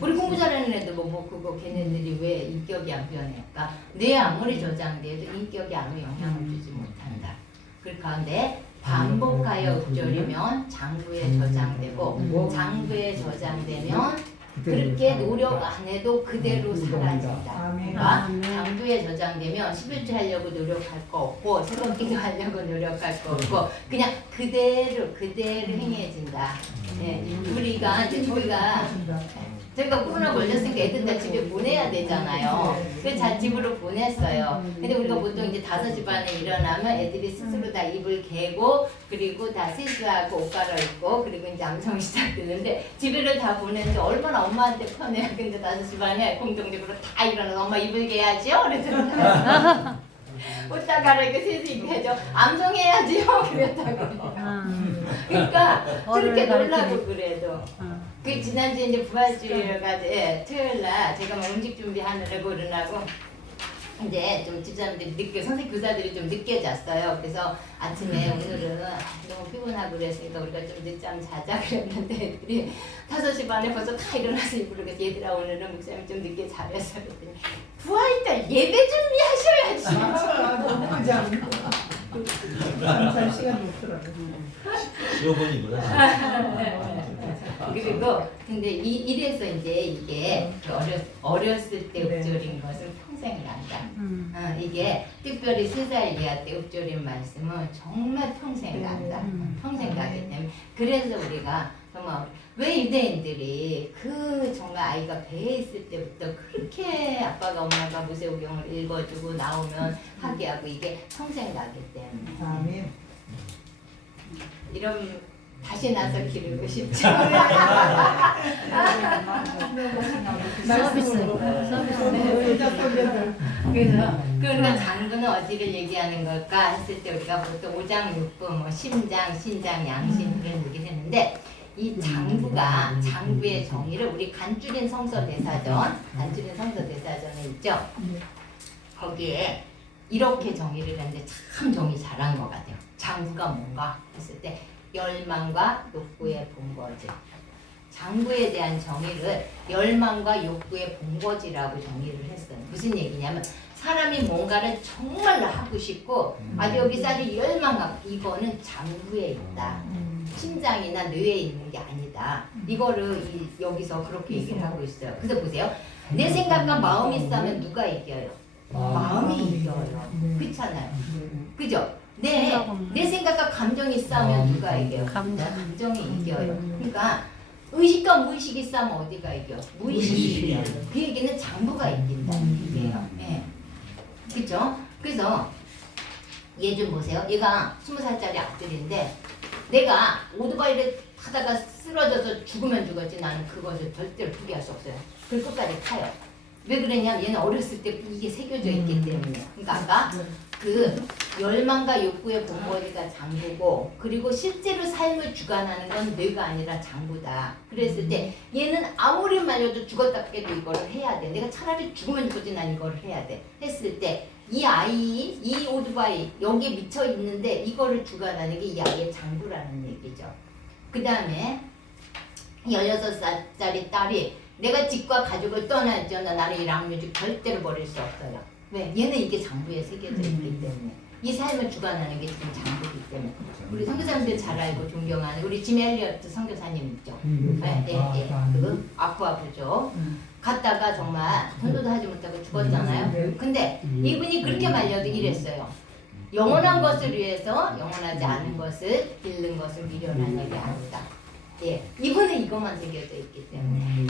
우리 공부 잘하는 애들 뭐 그거 걔네들이 왜 인격이 안 변할까? 뇌에 아무리 저장돼도 인격에 아무 영향을 주지 못한다. 그 가운데 반복하여 읊조리면 장부에 저장되고 장부에 저장되면 그렇게 노력 안 해도 그대로 사라진다. 그러니까 장부에 저장되면 11조 하려고 노력할 거 없고 새벽 기도하려고 노력할 거 없고 그냥 그대로 행해진다. 네, 우리가 이제 저희가 코로나 걸렸으니까 애들 다 집에 보내야 되잖아요. 그래서 집으로 보냈어요. 근데 우리가 보통 이제 5시 반에 일어나면 애들이 스스로 다 입을 개고 그리고 다 세수하고 옷 갈아입고 그리고 이제 암송이 시작되는데 집에를 다 보내는데 얼마나 엄마한테 편해요. 근데 5시 반에 공동적으로 다 일어나서 엄마 입을 개야지요? 그랬더니 옷 다 갈아입고 세수 입혀야죠. 암송해야지요? 그랬다고. 그러니까 저렇게 놀라고 그래도. 그 지난주에 이제 부활주일가 토요일날 제가 막 음식 준비하느라고 그러나고 이제 좀 집사람들이 늦게 선생님 교사들이 좀 늦게 잤어요. 그래서 아침에 오늘은 너무 피곤하고 그랬으니까 우리가 좀 늦잠 자자 그랬는데 애들이 5시 반에 벌써 다 일어나서 입으러 그래서 얘들아 오늘은 목사님 좀 늦게 자랬어 그랬더니 부활절 예배 준비하셔야지. 너무 잘. 잠살 시간이 없더라고요. 그리고 근데 이래서 이제 이게 어렸을 때 읊조린 것은 평생 간다. 이게 특별히 3살 이하 때 읊조린 말씀은 정말 평생 간다. 평생 가기 때문에 그래서 우리가 정말 왜 유대인들이 그 정말 아이가 배에 있을 때부터 그렇게 아빠가 엄마가 모세오경을 읽어주고 나오면 하게 하고 이게 평생 가기 때문에 아멘. 이런 다시 나서 기르고 싶죠. 그래서 그러니까 장부는 어디를 얘기하는 걸까 했을 때 우리가 보통 오장육부, 뭐 심장, 신장, 양심 이런 얘기를 했는데 이 장부의 정의를 우리 간주린 간주린 성서 대사전에 있죠. 거기에 이렇게 정의를 했는데 참 정의 잘한 것 같아요. 장부가 뭔가 했을 때 열망과 욕구의 본거지. 장부에 대한 정의를 열망과 욕구의 본거지라고 정의를 했어요. 무슨 얘기냐면 사람이 뭔가를 정말로 하고 싶고 아주 여기서 아주 열망하고 이거는 장부에 있다. 심장이나 뇌에 있는 게 아니다. 이거를 여기서 그렇게 얘기를 하고 있어요. 그래서 보세요. 내 생각과 마음이 싸우면 누가 이겨요? 마음이 이겨요. 그렇잖아요. 그죠? 내 생각과 감정이 싸우면 누가 이겨요? 감정이 이겨요. 그러니까 의식과 무의식이 싸우면 어디가 이겨? 무의식이 이겨요. 그 얘기는 장부가 이긴다는 얘기예요. 네. 그죠? 그래서 얘 좀 보세요. 얘가 20살짜리 아들인데 내가 오토바이를 타다가 쓰러져서 죽으면 죽었지 나는 그것을 절대로 포기할 수 없어요. 그걸 끝까지 타요. 왜 그러냐면 얘는 어렸을 때 이게 새겨져 있기 때문에. 그러니까 아까 그 열망과 욕구의 본거지가 장부고 그리고 실제로 삶을 주관하는 건 뇌가 아니라 장부다. 그랬을 때 얘는 아무리 말려도 죽었다 깨도 이거를 해야 돼. 내가 차라리 죽으면 죽었지 난 이거를 해야 돼. 했을 때 이 아이, 이 오토바이 여기에 미쳐 있는데 이거를 주관하는 게 이 아이의 장부라는 얘기죠. 그 다음에 16살짜리 딸이 내가 집과 가족을 떠나잖아. 나는 이 락뮤직 절대로 버릴 수 없어요. 왜? 얘는 이게 장부에 새겨져 있기 때문에. 이 삶을 주관하는 게 지금 장부이기 때문에. 우리 선교사님들 잘 알고 존경하는 우리 짐 엘리어트 선교사님 있죠. 그 아쿠아부죠. 갔다가 정말 전도도 하지 못하고 죽었잖아요. 근데 이분이 그렇게 말려도 이랬어요. 영원한 것을 위해서 영원하지 않은 것을 잃는 것을 미련한 일이 아니다. 예, 이분은 이것만 새겨져 있기 때문에.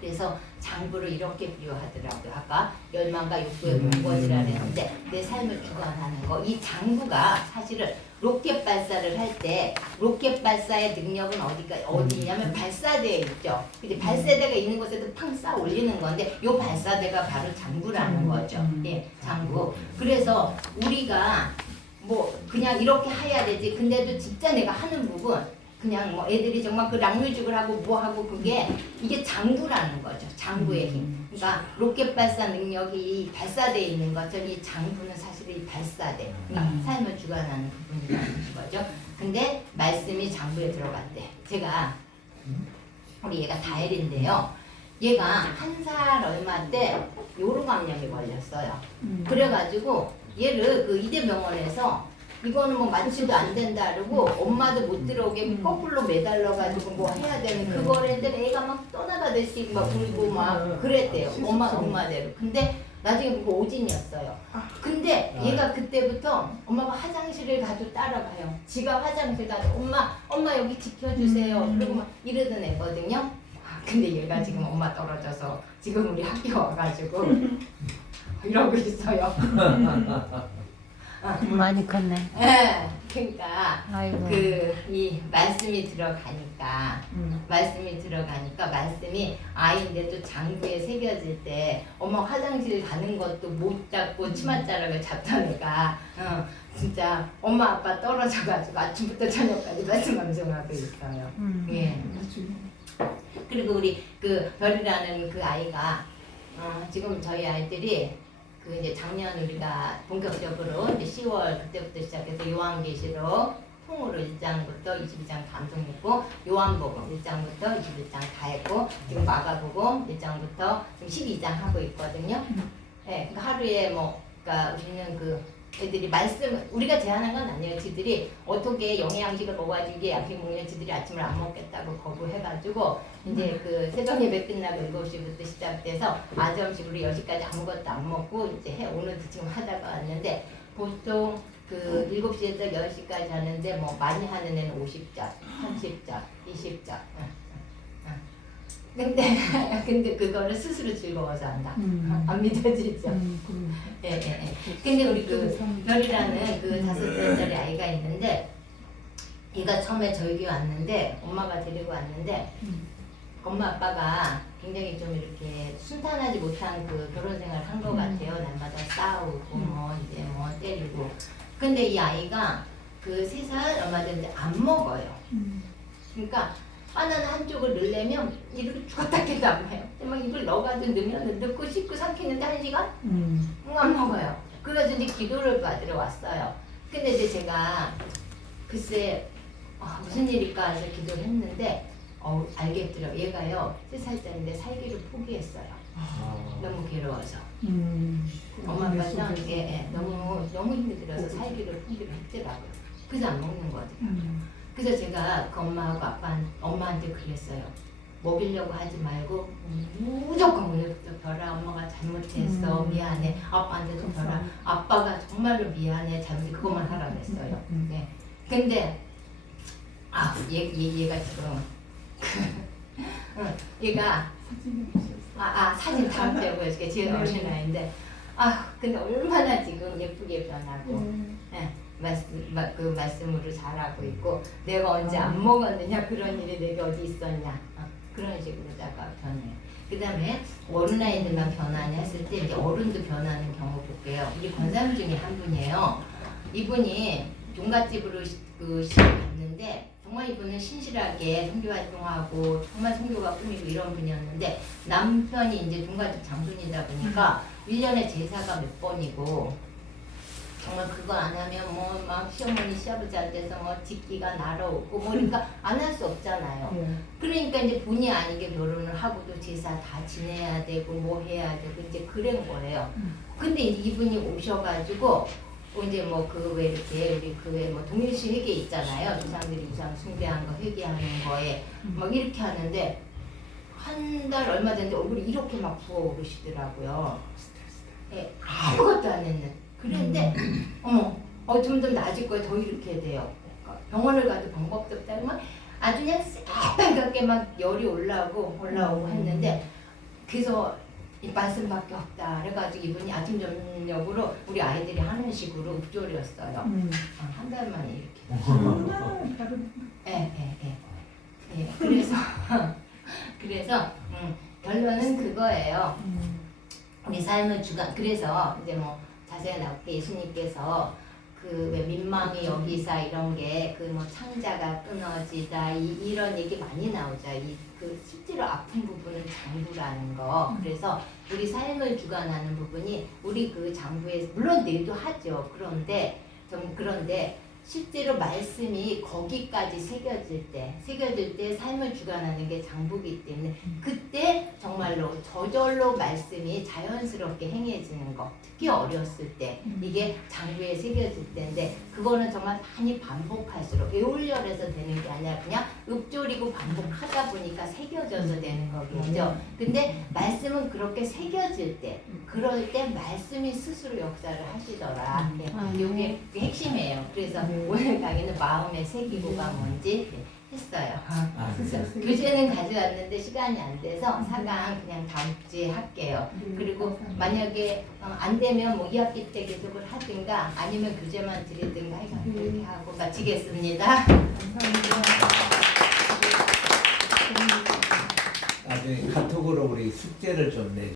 그래서 장부를 이렇게 비유하더라고요. 아까 열망과 욕구의 본거지라 그랬는데 내 삶을 주관하는 거. 이 장부가 사실은 로켓 발사를 할 때 로켓 발사의 능력은 어디냐면 발사대에 있죠. 근데 발사대가 있는 곳에도 팡 쏴 올리는 건데 요 발사대가 바로 장부라는 거죠. 예, 장부. 그래서 우리가 뭐 그냥 이렇게 해야 되지. 근데도 진짜 내가 하는 부분 그냥 뭐 애들이 정말 그 락뮤직을 하고 뭐 하고 그게 이게 장부라는 거죠. 장부의 힘. 그러니까 로켓 발사 능력이 발사대에 있는 것처럼 이 장부는 사실 이 발사대. 그러니까 삶을 주관하는 부분이라는 거죠. 근데 말씀이 장부에 들어갔대. 제가 우리 얘가 다엘인데요. 얘가 1살 얼마 때 요로감염이 걸렸어요. 그래가지고 얘를 그 이대병원에서 이거는 뭐 마취도 안 된다 그러고 엄마도 못 들어오게 거꾸로 매달려가지고 뭐 해야 되는 그거를 했는데 애가 막 떠나가듯이 막 울고 막 그랬대요. 엄마대로. 근데 나중에 그거 오진이었어요. 근데 얘가 그때부터 엄마가 화장실을 가도 따라가요. 지가 화장실 가도 엄마 여기 지켜주세요. 그리고 막 이러던 애거든요. 근데 얘가 지금 엄마 떨어져서 지금 우리 학교 와가지고 이러고 있어요. 많이 컸네. 예, 그러니까 아이고. 이 말씀이 들어가니까 말씀이 아이인데도 장부에 새겨질 때 엄마 화장실 가는 것도 못 잡고 치맛자락을 잡던 애가 진짜 엄마 아빠 떨어져가지고 아침부터 저녁까지 말씀 방송하고 있어요. 예. 그리고 우리 그 별이라는 그 아이가 지금 저희 아이들이 그 이제 작년 우리가 본격적으로 이제 10월 그때부터 시작해서 요한계시록 통으로 1장부터 22장 감동 읽고 요한복음 1장부터 21장 다 했고 지금 마가복음 1장부터 지금 12장 하고 있거든요. 네, 그러니까 하루에 뭐 그러니까 우리는 그 애들이 말씀 우리가 제안한 건 아니에요. 지들이 어떻게 영양식을 먹어야지 이게 약식 먹냐 지들이 아침을 안 먹겠다고 거부해가지고 이제 그 새벽 예배 끝나고 7시부터 시작돼서 아점식으로 10시까지 아무것도 안 먹고 이제 오늘도 지금 하다가 왔는데 보통 그 7시에서 10시까지 하는데 뭐 많이 하는 애는 50자, 30자, 20자. 근데 그거를 스스로 즐거워서 한다. 안 믿어지죠? 예. 근데 우리 그 별이라는 그 5살짜리 아이가 있는데 얘가 처음에 저희 교회 왔는데 엄마가 데리고 왔는데 엄마 아빠가 굉장히 좀 이렇게 순탄하지 못한 그 결혼 생활을 한 것 같아요. 날마다 싸우고 뭐 이제 뭐 때리고. 근데 이 아이가 그 3살 얼마 됐는데 안 먹어요. 그러니까 바나나 한쪽을 넣으려면 이렇게 죽었다 깨도 안 봐요. 막 입을 넣어가지고 넣으면 넣고 씹고 삼키는데 1시간? 안 먹어요. 그래서 이제 기도를 받으러 왔어요. 근데 이제 제가 글쎄 무슨 일일까 해서 기도를 했는데 알겠더라고요. 얘가요 3살짜리인데 살기를 포기했어요. 너무 괴로워서. 엄마 아빠랑 너무 힘들어서 살기를 포기를 했더라고요. 그래서 안 먹는 거더라고요. 그래서 제가 그 엄마하고 엄마한테 그랬어요. 먹이려고 하지 말고 무조건 오늘부터 벼라. 엄마가 잘못했어. 미안해. 아빠한테도 벼라. 아빠가 정말로 미안해. 잘못해. 그것만 하라고 했어요. 네. 근데 얘가 지금 얘가 사진 다음 주에 보여줄게. 제가 어린아이인데 근데 얼마나 지금 예쁘게 변하고 그 말씀으로 잘하고 있고 내가 언제 안 먹었느냐 그런 일이 내게 어디 있었냐 그런 식으로다가 변해요. 그 다음에 어린아이들만 변하냐 했을 때 이제 어른도 변하는 경우 볼게요. 우리 권사님 중에 한 분이에요. 이분이 종갓집으로 시집을 갔는데 정말 이분은 신실하게 선교 활동하고 정말 선교가 꿈이고 이런 분이었는데 남편이 이제 종갓집 장손이다 보니까 1년에 제사가 몇 번이고 정말 그거 안 하면 뭐 막 시어머니 시아버지한테서 뭐 직기가 날아오고 뭐 그러니까 안 할 수 없잖아요. 그러니까 이제 본의 아니게 결혼을 하고도 제사 다 지내야 되고 뭐 해야 되고 이제 그런 거예요. 근데 이분이 오셔가지고 이제 뭐 그 왜 이렇게 우리 그왜 뭐 동일시 회계 있잖아요. 조상들이 우상 숭배한 거 회개하는 거에 막 이렇게 하는데 한 달 얼마 됐는데 얼굴이 이렇게 막 부어오르시더라고요. 예, 아무것도 안 했는. 그런데 점점 나아질 거에 더 이렇게 돼요. 병원을 가도 방법도 없다고 막 아주 그냥 새빨갛게 막 열이 올라오고 했는데 그래서 이 말씀밖에 없다. 그래가지고 이분이 아침 저녁으로 우리 아이들이 하는 식으로 읍조리였어요. 한 달 만에 이렇게. 예. 그래서 결론은 그거예요. 우리 삶의 주관. 그래서 이제 뭐 자세히 나올 때 예수님께서 그 왜 민망이 여기사 이런 게 그 뭐 창자가 끊어지다 이런 얘기 많이 나오죠. 그 실제로 아픈 부분은 장부라는 거. 그래서 우리 삶을 주관하는 부분이 우리 그 장부에 물론 뇌도 하죠. 그런데 실제로 말씀이 거기까지 새겨질 때 삶을 주관하는 게 장부기 때문에 그때 정말로 저절로 말씀이 자연스럽게 행해지는 거. 특히 어렸을 때 이게 장부에 새겨질 때인데 그거는 정말 많이 반복할수록 애올열해서 되는 게 아니라 그냥 읊조리고 반복하다 보니까 새겨져서 되는 거겠죠. 근데 말씀은 그렇게 새겨질 때 그럴 때 말씀이 스스로 역사를 하시더라. 이게 핵심이에요. 그래서 오늘 강의는 마음에 새기고가 뭔지 했어요. 교재는 가져왔는데 시간이 안 돼서 4강 그냥 다음 주에 할게요. 그리고 만약에 안 되면 뭐 2학기 때 계속을 하든가 아니면 교재만 드리든가 이렇게 하고 마치겠습니다. 감사합니다. 나중에 카톡으로 우리 숙제를 좀 내.